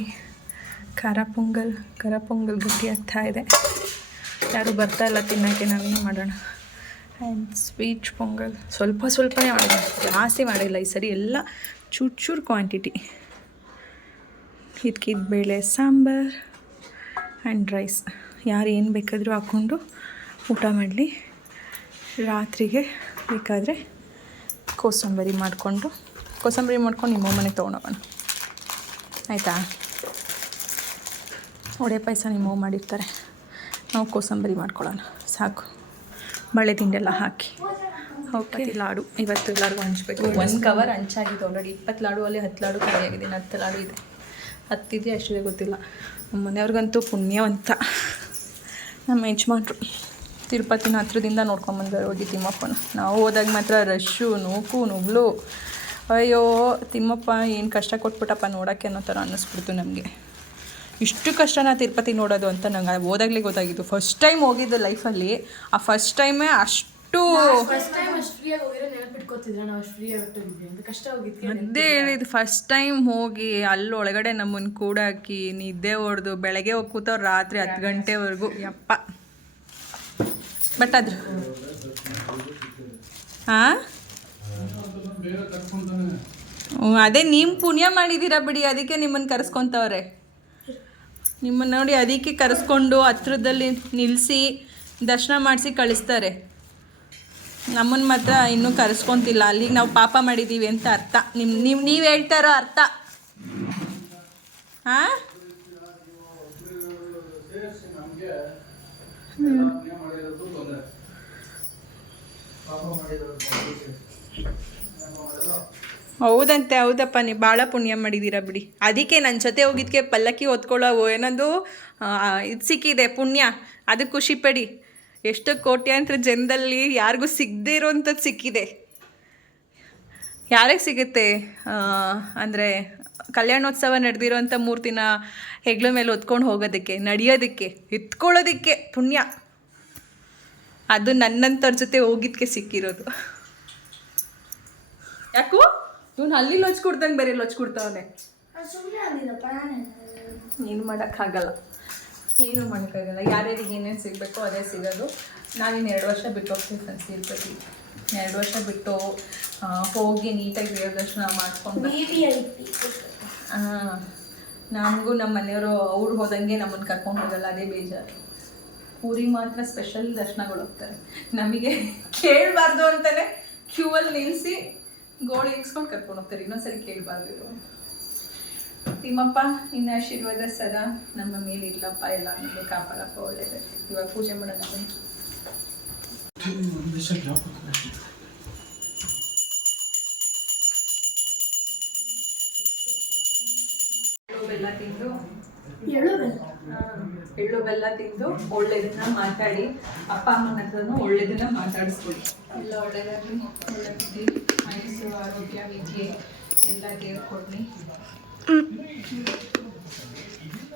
ಖಾರ ಪೊಂಗಲ್ ಗಟ್ಟಿ ಆಗ್ತಾ ಇದೆ. ಯಾರೂ ಬರ್ತಾಯಿಲ್ಲ ತಿನ್ನೋಕ್ಕೆ, ನಾವೇನು ಮಾಡೋಣ. ಆ್ಯಂಡ್ ಸ್ವೀಟ್ ಪೊಂಗಲ್ ಸ್ವಲ್ಪನೇ ಮಾಡಿದೆ, ಜಾಸ್ತಿ ಮಾಡಿಲ್ಲ ಈ ಸರಿ, ಎಲ್ಲ ಚೂರು ಕ್ವಾಂಟಿಟಿ. ಇದಕ್ಕಿದ ಬೇಳೆ ಸಾಂಬಾರು ಆ್ಯಂಡ್ ರೈಸ್, ಯಾರು ಏನು ಬೇಕಾದರೂ ಹಾಕ್ಕೊಂಡು ಊಟ ಮಾಡಲಿ. ರಾತ್ರಿಗೆ ಬೇಕಾದರೆ ಕೋಸಂಬರಿ ಮಾಡ್ಕೊಂಡು ನಿಮ್ಮ ಮನೆಗೆ ತೊಗೊಂಡೋಗೋಣ, ಆಯಿತಾ? ಒಡೆ ಪಾಯಸ ನಿಮ್ಮವ್ವ ಮಾಡಿರ್ತಾರೆ, ನಾವು ಕೋಸಂಬರಿ ಮಾಡ್ಕೊಳ್ಳೋಣ ಸಾಕು, ಬಳೆ ತಿಂಡೆಲ್ಲ ಹಾಕಿ. ಓಕೆ, ಲಾಡು ಇವತ್ತು ಎಲ್ಲರಿಗೂ ಹಂಚ್ಬೇಕು. 1 ಕವರ್ ಹಂಚಾಗಿದೆ ಆಲ್ರೆಡಿ. 20 ಲಾಡು ಅಲ್ಲಿ 10 ಲಾಡು ಖಾಲಿಯಾಗಿದೆ, 10 ಲಾಡು ಇದೆ. 10 ಇದೆ ಅಷ್ಟಿದೆ ಗೊತ್ತಿಲ್ಲ. ನಮ್ಮ ಮನೆಯವ್ರಿಗಂತೂ ಪುಣ್ಯವಂತ ನಮ್ಮ ಯಜಮಾನ್ರು ತಿರುಪತಿನ ಹತ್ರದಿಂದ ನೋಡ್ಕೊಂಬಂದರು ಹೋಗಿ ತಿಮ್ಮಪ್ಪನ. ನಾವು ಹೋದಾಗ ಮಾತ್ರ ರಶ್ಶು, ನೂಕು ನುಗ್ಲು, ಅಯ್ಯೋ ತಿಮ್ಮಪ್ಪ ಏನು ಕಷ್ಟ ಕೊಟ್ಬಿಟ್ಟಪ್ಪ ನೋಡೋಕ್ಕೆ ಅನ್ನೋ ಥರ ಅನ್ನಿಸ್ಬಿಡ್ತು ನಮಗೆ. ಇಷ್ಟು ಕಷ್ಟನ ತಿರುಪತಿ ನೋಡೋದು ಅಂತ ನಂಗೆ ಹೋದಾಗಲೇ ಗೊತ್ತಾಗಿದ್ದು. ಫಸ್ಟ್ ಟೈಮ್ ಹೋಗಿದ್ದು ಲೈಫಲ್ಲಿ, ಆ ಫಸ್ಟ್ ಟೈಮೇ ಅಷ್ಟು ಅದೇ ಹೇಳಿದ್ದು. ಫಸ್ಟ್ ಟೈಮ್ ಹೋಗಿ ಅಲ್ಲಿ ಒಳಗಡೆ ನಮ್ಮನ್ನು ಕೂಡಾಕಿ ನಿದ್ದೆ ಹೊಡೆದು ಬೆಳಗ್ಗೆ ಹೋಗಿ ಕೂತವ್ರು ರಾತ್ರಿ 10 ಗಂಟೆವರೆಗೂ, ಯಪ್ಪ. ಬಟ್ ಅದ್ರ ಹಾಂ ಅದೇ ನಿಮ್ಮ ಪುಣ್ಯ ಮಾಡಿದ್ದೀರಾ ಬಿಡಿ, ಅದಕ್ಕೆ ನಿಮ್ಮನ್ನು ಕರೆಸ್ಕೊತವ್ರೆ. ನಿಮ್ಮನ್ನು ನೋಡಿ ಅದಕ್ಕೆ ಕರೆಸ್ಕೊಂಡು ಹತ್ರದಲ್ಲಿ ನಿಲ್ಲಿಸಿ ದರ್ಶನ ಮಾಡಿಸಿ ಕಳಿಸ್ತಾರೆ. ನಮ್ಮನ್ನು ಮಾತ್ರ ಇನ್ನೂ ಕರೆಸ್ಕೊತಿಲ್ಲ. ಅಲ್ಲಿಗೆ ನಾವು ಪಾಪ ಮಾಡಿದ್ದೀವಿ ಅಂತ ಅರ್ಥ. ನೀವು ಹೇಳ್ತಾ ಇರೋ ಅರ್ಥ. ಹಾಂ ಹೌದಂತೆ, ಹೌದಪ್ಪ, ನೀವು ಭಾಳ ಪುಣ್ಯ ಮಾಡಿದ್ದೀರಾ ಬಿಡಿ. ಅದಕ್ಕೆ ನನ್ನ ಜೊತೆ ಹೋಗಿದ್ದಕ್ಕೆ ಪಲ್ಲಕ್ಕಿ ಹೊತ್ಕೊಳ್ಳೋ ಏನೊಂದು ಇದು ಸಿಕ್ಕಿದೆ ಪುಣ್ಯ, ಅದಕ್ಕೆ ಖುಷಿಪಡಿ. ಎಷ್ಟು ಕೋಟ್ಯಾಂತರ ಜನದಲ್ಲಿ ಯಾರಿಗೂ ಸಿಗದೇ ಇರೋವಂಥದ್ದು ಸಿಕ್ಕಿದೆ. ಯಾರಿಗೆ ಸಿಗುತ್ತೆ ಅಂದರೆ ಕಲ್ಯಾಣೋತ್ಸವ ನಡೆದಿರೋಂಥ ಮೂರ್ತಿನ ಹೆಗ್ಲ ಮೇಲೆ ಹೊತ್ಕೊಂಡು ಹೋಗೋದಕ್ಕೆ, ನಡೆಯೋದಕ್ಕೆ, ಎತ್ಕೊಳ್ಳೋದಕ್ಕೆ ಪುಣ್ಯ. ಅದು ನನ್ನಂಥವ್ರ ಜೊತೆ ಹೋಗಿದ್ದಕ್ಕೆ ಸಿಕ್ಕಿರೋದು. ಯಾಕೋ ಇವನು ಅಲ್ಲಿ ಲೊಚ್ಕೊಡ್ದಂಗೆ ಬೇರೆ ಲೊಚ್ಕೊಡ್ತಾವನೆ. ಏನು ಮಾಡೋಕ್ಕಾಗಲ್ಲ, ಯಾರ್ಯಾರಿಗೆ ಏನೇನು ಸಿಗಬೇಕೋ ಅದೇ ಸಿಗೋದು. ನಾವಿನ್ನು 2 ವರ್ಷ ಬಿಟ್ಟು ಹೋಗ್ತೀವಿ ಫ್ರೆಂಡ್ಸ್ ತಿರುಪತಿ. 2 ವರ್ಷ ಬಿಟ್ಟು ಹೋಗಿ ನೀಟಾಗಿ ದೇವ್ರ ದರ್ಶನ ಮಾಡ್ಕೊಂಡು. ನಮಗೂ ನಮ್ಮ ಮನೆಯವರು ಅವ್ರು ಹೋದಂಗೆ ನಮ್ಮನ್ನು ಕರ್ಕೊಂಡು ಹೋಗಲ್ಲ, ಅದೇ ಬೇಜಾರು. ಊರಿಗೆ ಮಾತ್ರ ಸ್ಪೆಷಲ್ ದರ್ಶನಗಳು ಹೋಗ್ತಾರೆ, ನಮಗೆ ಕೇಳಬಾರ್ದು ಅಂತಲೇ ಕ್ಯೂವಲ್ಲಿ ನಿಲ್ಲಿಸಿ ಗೋಳಿ ಇಕ್ಸ್ಕೊಂಡು ಕರ್ಕೊಂಡು ಹೋಗ್ತಾರೆ. ಇನ್ನೊಂದ್ಸರಿ ಕೇಳಬಾರ್ದು. ತಿಮ್ಮಪ್ಪ ನಿನ್ನ ಆಶೀರ್ವಾದ ಸದಾ ನಮ್ಮ ಮೇಲೆ ಇರ್ಲಪ್ಪ, ಎಲ್ಲ ನಮಗೆ ಕಾಪಾಡಪ್ಪ, ಒಳ್ಳೇದು. ಇವಾಗ ಪೂಜೆ ಮಾಡೋಣ. ಬೆಲ್ಲ ತಿಂದು ಎಳ್ಳು ಬೆಲ್ಲ ತಿಂದು ಒಳ್ಳೇದನ್ನ ಮಾತಾಡಿ, ಅಪ್ಪ ಅಮ್ಮನ ಹತ್ರನೂ ಒಳ್ಳೇದನ್ನ ಮಾತಾಡಿಸ್ಕೊಳ್ಳಿ. ಎಲ್ಲ ಒಳ್ಳೇದಾಗಲಿ, ಒಳ್ಳೆದಿದ್ದೀವಿ, ಆಯುಸ್ಸು ಆರೋಗ್ಯ ವಿದ್ಯೆ ಎಲ್ಲ ದೇವ್ರು ಕೊಡಲಿ.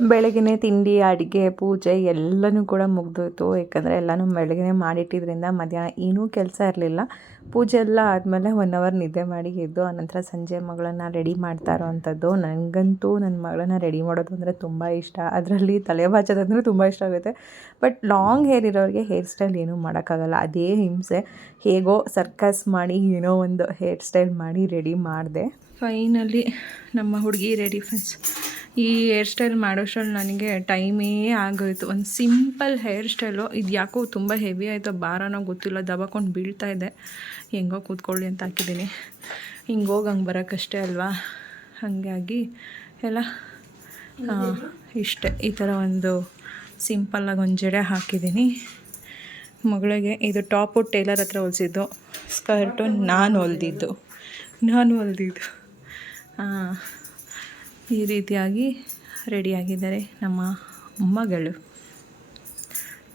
ಬೆಳಗ್ಗೆ ತಿಂಡಿ, ಅಡುಗೆ, ಪೂಜೆ ಎಲ್ಲನೂ ಕೂಡ ಮುಗಿದೋಯ್ತು. ಯಾಕಂದರೆ ಎಲ್ಲನೂ ಬೆಳಗ್ಗೆ ಮಾಡಿಟ್ಟಿದ್ರಿಂದ ಮಧ್ಯಾಹ್ನ ಏನೂ ಕೆಲಸ ಇರಲಿಲ್ಲ. ಪೂಜೆ ಎಲ್ಲ ಆದಮೇಲೆ 1 ಅವರ್ ನಿದ್ದೆ ಮಾಡಿ ಎದ್ದು ಆನಂತರ ಸಂಜೆ ಮಗಳನ್ನು ರೆಡಿ ಮಾಡ್ತಾ ಇರೋವಂಥದ್ದು. ನನಗಂತೂ ನನ್ನ ಮಗಳನ್ನ ರೆಡಿ ಮಾಡೋದು ಅಂದರೆ ತುಂಬ ಇಷ್ಟ. ಅದರಲ್ಲಿ ತಲೆ ಬಾಚೋದಂದ್ರೆ ತುಂಬ ಇಷ್ಟ ಆಗುತ್ತೆ. ಬಟ್ ಲಾಂಗ್ ಹೇರ್ ಇರೋರಿಗೆ ಹೇರ್ ಸ್ಟೈಲ್ ಏನೂ ಮಾಡೋಕ್ಕಾಗಲ್ಲ, ಅದೇ ಹಿಂಸೆ. ಹೇಗೋ ಸರ್ಕಸ್ ಮಾಡಿ ಏನೋ ಒಂದು ಹೇರ್ ಸ್ಟೈಲ್ ಮಾಡಿ ರೆಡಿ ಮಾಡಿದೆ. ಫೈನಲಿ ನಮ್ಮ ಹುಡುಗಿ ರೆಡಿ ಫ್ರೆಂಡ್ಸ್. ಈ ಹೇರ್ ಸ್ಟೈಲ್ ಮಾಡೋಷ್ಟ್ರಲ್ಲಿ ನನಗೆ ಟೈಮೇ ಆಗೋಯಿತು. ಒಂದು ಸಿಂಪಲ್ ಹೇರ್ ಸ್ಟೈಲು, ಇದು ಯಾಕೋ ತುಂಬ ಹೆವಿ ಆಯಿತು, ಭಾರನೋ ಗೊತ್ತಿಲ್ಲ, ದಬಾಕೊಂಡು ಬೀಳ್ತಾ ಇದೆ. ಹೆಂಗೋ ಕೂತ್ಕೊಳ್ಳಿ ಅಂತ ಹಾಕಿದ್ದೀನಿ. ಹಿಂಗೋಗಿ ಹಂಗೆ ಬರೋಕ್ಕಷ್ಟೇ ಅಲ್ವಾ, ಹಾಗಾಗಿ ಎಲ್ಲ ಇಷ್ಟೇ. ಈ ಥರ ಒಂದು ಸಿಂಪಲ್ಲಾಗಿ ಒಂದು ಜಡೆ ಹಾಕಿದ್ದೀನಿ ಮಗಳಿಗೆ. ಇದು ಟಾಪು ಟೇಲರ್ ಹತ್ರ ಹೊಲಿಸಿದ್ದು, ಸ್ಕರ್ಟು ನಾನು ಹೊಲಿದಿದ್ದು. ಈ ರೀತಿಯಾಗಿ ರೆಡಿಯಾಗಿದ್ದಾರೆ ನಮ್ಮ ಮಗಳು.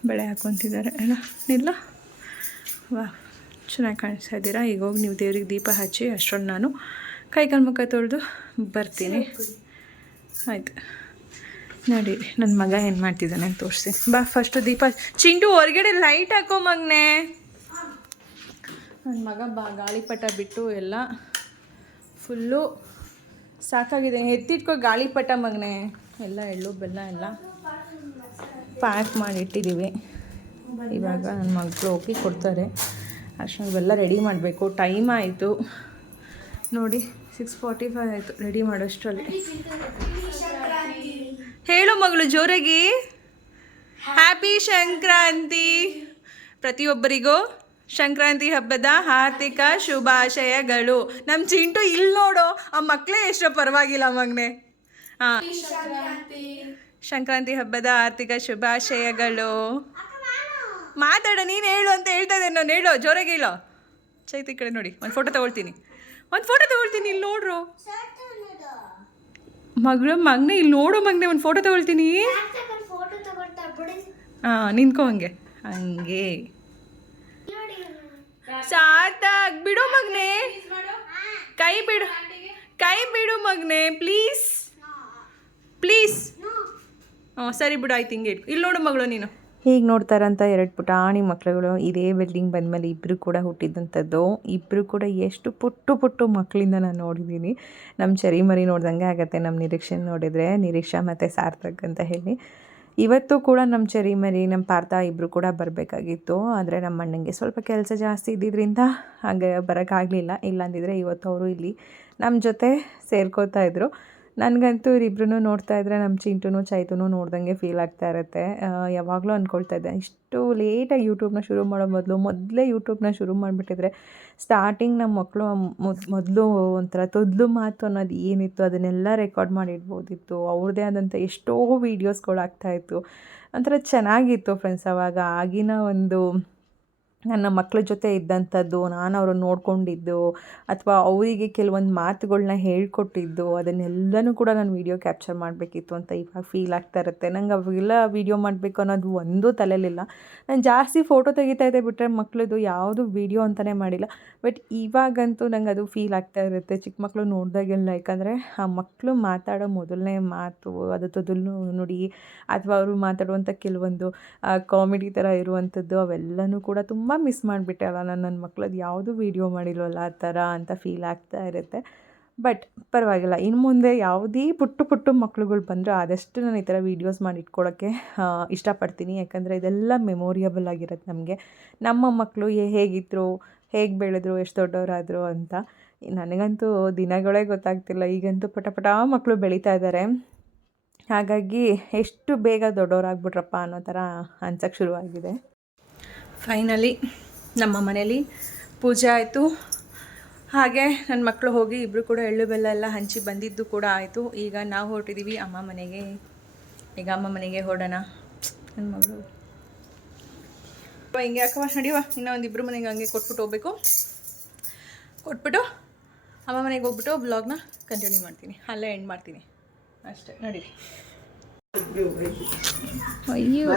ಬಳೆ ಹಾಕ್ಕೊತಿದ್ದಾರೆ ಇಲ್ಲ. ವಾ, ಚೆನ್ನಾಗಿ ಕಾಣಿಸ್ತಾ ಇದ್ದೀರಾ. ಈಗ ಹೋಗಿ ನೀವು ದೇವ್ರಿಗೆ ದೀಪ ಹಚ್ಚಿ ಅಷ್ಟರಲ್ಲಿ ನಾನು ಕೈಕಾಲು ಮುಖ ತೊಳೆದು ಬರ್ತೀನಿ. ಆಯಿತು, ನೋಡಿ ನನ್ನ ಮಗ ಏನು ಮಾಡ್ತಿದ್ದಾನೆ ಅಂತ ತೋರಿಸ್ತೀನಿ. ಬಾ, ಫಸ್ಟು ದೀಪ. ಚಿಂಟು ಹೊರಗಡೆ ಲೈಟ್ ಹಾಕೋ ಮಗನೇ. ನನ್ನ ಮಗ ಗಾಳಿಪಟ ಬಿಟ್ಟು ಎಲ್ಲ ಫುಲ್ಲು ಸಾಕಾಗಿದೆ. ಎತ್ತಿಟ್ಕೋ ಗಾಳಿಪಟ ಮಗನೇ. ಎಲ್ಲ ಎಳ್ಳು ಬೆಲ್ಲ ಎಲ್ಲ ಪ್ಯಾಕ್ ಮಾಡಿಟ್ಟಿದ್ದೀವಿ. ಇವಾಗ ನನ್ನ ಮಕ್ಕಳು ಹೋಗಿ ಕೊಡ್ತಾರೆ. ಅಷ್ಟೊಂದು ಇವೆಲ್ಲ ರೆಡಿ ಮಾಡಬೇಕು. ಟೈಮ್ ಆಯಿತು ನೋಡಿ, 6:45 ಆಯಿತು ರೆಡಿ ಮಾಡೋಷ್ಟರಲ್ಲಿ. ಹೇಳು ಮಗಳು ಜೋರಾಗಿ, ಹ್ಯಾಪಿ ಸಂಕ್ರಾಂತಿ. ಪ್ರತಿಯೊಬ್ಬರಿಗೂ ಸಂಕ್ರಾಂತಿ ಹಬ್ಬದ ಆರ್ಥಿಕ ಶುಭಾಶಯಗಳು. ನಮ್ಮ ಚಿಂಟು ಇಲ್ಲಿ ನೋಡು, ಆ ಮಕ್ಕಳೇ ಎಷ್ಟೋ ಪರವಾಗಿಲ್ಲ ಮಗನೆ. ಹಾಂ, ಸಂಕ್ರಾಂತಿ ಹಬ್ಬದ ಆರ್ಥಿಕ ಶುಭಾಶಯಗಳು. ಮಾತಾಡ, ನೀನು ಹೇಳು ಅಂತ ಹೇಳ್ತಾ ಇದ್ದೆ ನಾನು. ಹೇಳೋ, ಜೋರಾಗಿ ಹೇಳೋ. ಚೈತಿ ಕಡೆ ನೋಡಿ, ಒಂದು ಫೋಟೋ ತಗೊಳ್ತೀನಿ ಇಲ್ಲಿ ನೋಡ್ರು ಮಗನೇ, ಇಲ್ಲಿ ನೋಡು ಮಗನೇ, ಒಂದು ಫೋಟೋ ತಗೊಳ್ತೀನಿ. ಹಾಂ, ನಿಂತ್ಕೋ ಹಂಗೆ ಸಾರ್ಥಕ್. ಬಿಡು ಮಗನೇ, ಕೈ ಬಿಡು ಮಗನೇ, ಪ್ಲೀಸ್. ಹ್ಞೂ ಸರಿ ಬಿಡು, ಆಯ್ತು. ಹಿಂಗೆ ಇಲ್ಲಿ ನೋಡು ಮಗಳು ನೀನು. ಹೀಗೆ ನೋಡ್ತಾರಂತ 2 ಪುಟಾಣಿ ಮಕ್ಕಳುಗಳು ಇದೇ ಬಿಲ್ಡಿಂಗ್ ಬಂದಮೇಲೆ ಇಬ್ಬರು ಕೂಡ ಹುಟ್ಟಿದಂಥದ್ದು. ಇಬ್ಬರು ಕೂಡ ಎಷ್ಟು ಪುಟ್ಟು ಮಕ್ಕಳಿಂದ ನಾನು ನೋಡಿದ್ದೀನಿ. ನಮ್ಮ ಚರಿ ಮರಿ ನೋಡ್ದಂಗೆ ಆಗುತ್ತೆ ನಮ್ಮ ನಿರೀಕ್ಷಾ ಮತ್ತು ಸಾರ್ಥಕ್ ಅಂತ ಹೇಳಿ. ಇವತ್ತು ಕೂಡ ನಮ್ಮ ಚರಿ ಮರಿ, ನಮ್ಮ ಪಾರ್ಥ ಇಬ್ಬರು ಕೂಡ ಬರಬೇಕಾಗಿತ್ತು. ಆದರೆ ನಮ್ಮ ಅಣ್ಣಂಗೆ ಸ್ವಲ್ಪ ಕೆಲಸ ಜಾಸ್ತಿ ಇದ್ದಿದ್ದರಿಂದ ಹಾಗೆ ಬರೋಕ್ಕಾಗಲಿಲ್ಲ. ಇಲ್ಲಾಂದಿದ್ರೆ ಇವತ್ತು ಅವರು ಇಲ್ಲಿ ನಮ್ಮ ಜೊತೆ ಸೇರ್ಕೋತಾ ಇದ್ರು. ನನಗಂತೂ ಇವರಿಬ್ರು ನೋಡ್ತಾ ಇದ್ದರೆ ನಮ್ಮ ಚಿಂಟುನು ಚೈತುನು ನೋಡ್ದಂಗೆ ಫೀಲ್ ಆಗ್ತಾ ಇರುತ್ತೆ. ಯಾವಾಗಲೂ ಅಂದ್ಕೊಳ್ತಾ ಇದ್ದೆ, ಇಷ್ಟು ಲೇಟಾಗಿ ಯೂಟ್ಯೂಬ್ನ ಶುರು ಮಾಡೋ ಮೊದಲೇ ಯೂಟ್ಯೂಬ್ನ ಶುರು ಮಾಡಿಬಿಟ್ಟಿದ್ರೆ ಸ್ಟಾರ್ಟಿಂಗ್ ನಮ್ಮ ಮಕ್ಕಳು ಮೊದಲು ಒಂಥರ ತೊದಲು ಮಾತು ಅನ್ನೋದು ಏನಿತ್ತು ಅದನ್ನೆಲ್ಲ ರೆಕಾರ್ಡ್ ಮಾಡಿ ಇಡ್ಬೋದಿತ್ತು. ಅವ್ರದ್ದೇ ಆದಂಥ ಎಷ್ಟೋ ವೀಡಿಯೋಸ್ಗಳಾಗ್ತಾಯಿತ್ತು. ಒಂಥರ ಚೆನ್ನಾಗಿತ್ತು ಫ್ರೆಂಡ್ಸ್. ಆವಾಗ ಆಗಿನ ಒಂದು ನನ್ನ ಮಕ್ಕಳ ಜೊತೆ ಇದ್ದಂಥದ್ದು, ನಾನು ಅವ್ರನ್ನ ನೋಡ್ಕೊಂಡಿದ್ದು, ಅಥವಾ ಅವರಿಗೆ ಕೆಲವೊಂದು ಮಾತುಗಳನ್ನ ಹೇಳ್ಕೊಟ್ಟಿದ್ದು, ಅದನ್ನೆಲ್ಲನೂ ಕೂಡ ನಾನು ವೀಡಿಯೋ ಕ್ಯಾಪ್ಚರ್ ಮಾಡಬೇಕಿತ್ತು ಅಂತ ಇವಾಗ ಫೀಲ್ ಆಗ್ತಾ ಇರುತ್ತೆ. ನಂಗೆ ಅವೆಲ್ಲ ವೀಡಿಯೋ ಮಾಡಬೇಕು ಅನ್ನೋದು ಒಂದೂ ತಲೆಯಲ್ಲಿಲ್ಲ. ನಾನು ಜಾಸ್ತಿ ಫೋಟೋ ತೆಗಿತಾ ಇದ್ದೆ ಬಿಟ್ಟರೆ ಮಕ್ಕಳದು ಯಾವುದು ವೀಡಿಯೋ ಅಂತಲೇ ಮಾಡಿಲ್ಲ. ಬಟ್ ಇವಾಗಂತೂ ನಂಗೆ ಅದು ಫೀಲ್ ಆಗ್ತಾ ಇರುತ್ತೆ ಚಿಕ್ಕ ಮಕ್ಕಳು ನೋಡಿದಾಗೆಲ್ಲ. ಯಾಕಂದರೆ ಆ ಮಕ್ಕಳು ಮಾತಾಡೋ ಮೊದಲನೇ ಮಾತು, ಅದು ತೊದಲು ನುಡಿ, ಅಥವಾ ಅವರು ಮಾತಾಡುವಂಥ ಕೆಲವೊಂದು ಕಾಮಿಡಿ ಥರ ಇರುವಂಥದ್ದು, ಅವೆಲ್ಲನೂ ಕೂಡ ತುಂಬ ಮಿಸ್ ಮಾಡಿಬಿಟ್ಟೆ ಅಲ್ಲ ನಾನು. ನನ್ನ ಮಕ್ಕಳದ್ದು ಯಾವುದೂ ವೀಡಿಯೋ ಮಾಡಿಲ್ವಲ್ಲ ಆ ಥರ ಅಂತ ಫೀಲ್ ಆಗ್ತಾ ಇರುತ್ತೆ. ಬಟ್ ಪರವಾಗಿಲ್ಲ, ಇನ್ನು ಮುಂದೆ ಯಾವುದೇ ಪುಟ್ಟು ಮಕ್ಳುಗಳು ಬಂದರೂ ಆದಷ್ಟು ನಾನು ಈ ಥರ ವೀಡಿಯೋಸ್ ಮಾಡಿ ಇಟ್ಕೊಳ್ಳೋಕ್ಕೆ ಇಷ್ಟಪಡ್ತೀನಿ. ಯಾಕಂದರೆ ಇದೆಲ್ಲ ಮೆಮೊರಿಯಬಲ್ ಆಗಿರುತ್ತೆ ನಮಗೆ. ನಮ್ಮ ಮಕ್ಕಳು ಹೇಗಿದ್ರು, ಹೇಗೆ ಬೆಳೆದ್ರು, ಎಷ್ಟು ದೊಡ್ಡವರಾದರು ಅಂತ. ನನಗಂತೂ ದಿನಗಳೇ ಗೊತ್ತಾಗ್ತಿಲ್ಲ. ಈಗಂತೂ ಪಟ ಮಕ್ಕಳು ಬೆಳೀತಾ ಇದ್ದಾರೆ. ಹಾಗಾಗಿ ಎಷ್ಟು ಬೇಗ ದೊಡ್ಡವರಾಗ್ಬಿಟ್ರಪ್ಪ ಅನ್ನೋ ಥರ ಅನ್ಸೋಕ್ಕೆ ಶುರುವಾಗಿದೆ. ಫೈನಲಿ ನಮ್ಮ ಮನೇಲಿ ಪೂಜೆ ಆಯಿತು. ಹಾಗೆ ನನ್ನ ಮಕ್ಕಳು ಹೋಗಿ ಇಬ್ಬರು ಕೂಡ ಎಳ್ಳು ಬೆಲ್ಲ ಎಲ್ಲ ಹಂಚಿ ಬಂದಿದ್ದು ಕೂಡ ಆಯಿತು. ಈಗ ನಾವು ಹೊರಟಿದ್ದೀವಿ ಅಮ್ಮ ಮನೆಗೆ. ಈಗ ಅಮ್ಮ ಮನೆಗೆ ಹೊರಡೋಣ. ನನ್ನ ಮಗಳು ಹಿಂಗೆ ಯಾಕವ ನಡಿವ, ಇನ್ನೂ ಒಂದಿಬ್ಬರು ಮನೆಗೆ ಹಂಗೆ ಕೊಟ್ಬಿಟ್ಟು ಹೋಗ್ಬೇಕು. ಕೊಟ್ಬಿಟ್ಟು ಅಮ್ಮ ಮನೆಗೆ ಹೋಗ್ಬಿಟ್ಟು ಬ್ಲಾಗ್ನ ಕಂಟಿನ್ಯೂ ಮಾಡ್ತೀನಿ, ಅಲ್ಲೇ ಎಂಡ್ ಮಾಡ್ತೀನಿ ಅಷ್ಟೇ. ನಡೀರಿ. ಅಯ್ಯೋ,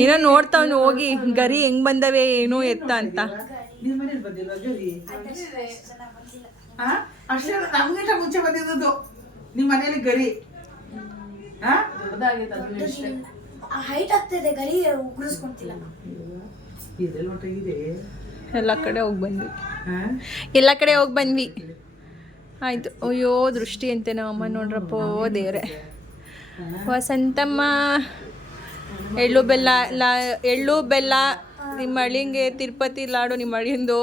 ಏನೋ ನೋಡ್ತಾವನು ಹೋಗಿ ಗರಿ ಹೆಂಗ್ ಬಂದವೆ ಏನೋ ಎತ್ತ ಅಂತ. ಮುಂಚೆ ಬಂದಿದ್ದು ನಿಮ್ಮ ಮನೇಲಿ ಗರಿ ಹೈಟ್ ಆಗ್ತಿದೆ, ಗರಿ ಉಗುಳಿಸ್ಕೊಂತಿಲ್ಲ. ಎಲ್ಲ ಕಡೆ ಹೋಗಿ ಬಂದ್ವಿ. ಆಯಿತು. ಅಯ್ಯೋ ದೃಷ್ಟಿ ಅಂತೆ ನಮ್ಮಮ್ಮ ನೋಡ್ರಪ್ಪ ದೇವ್ರೆ. ವಸಂತಮ್ಮ ಎಳ್ಳು ಬೆಲ್ಲ ನಿಮ್ಮ ಅಳಿಂಗೆ ತಿರುಪತಿ ಲಾಡು ನಿಮ್ಮ ಅಳಿಂದು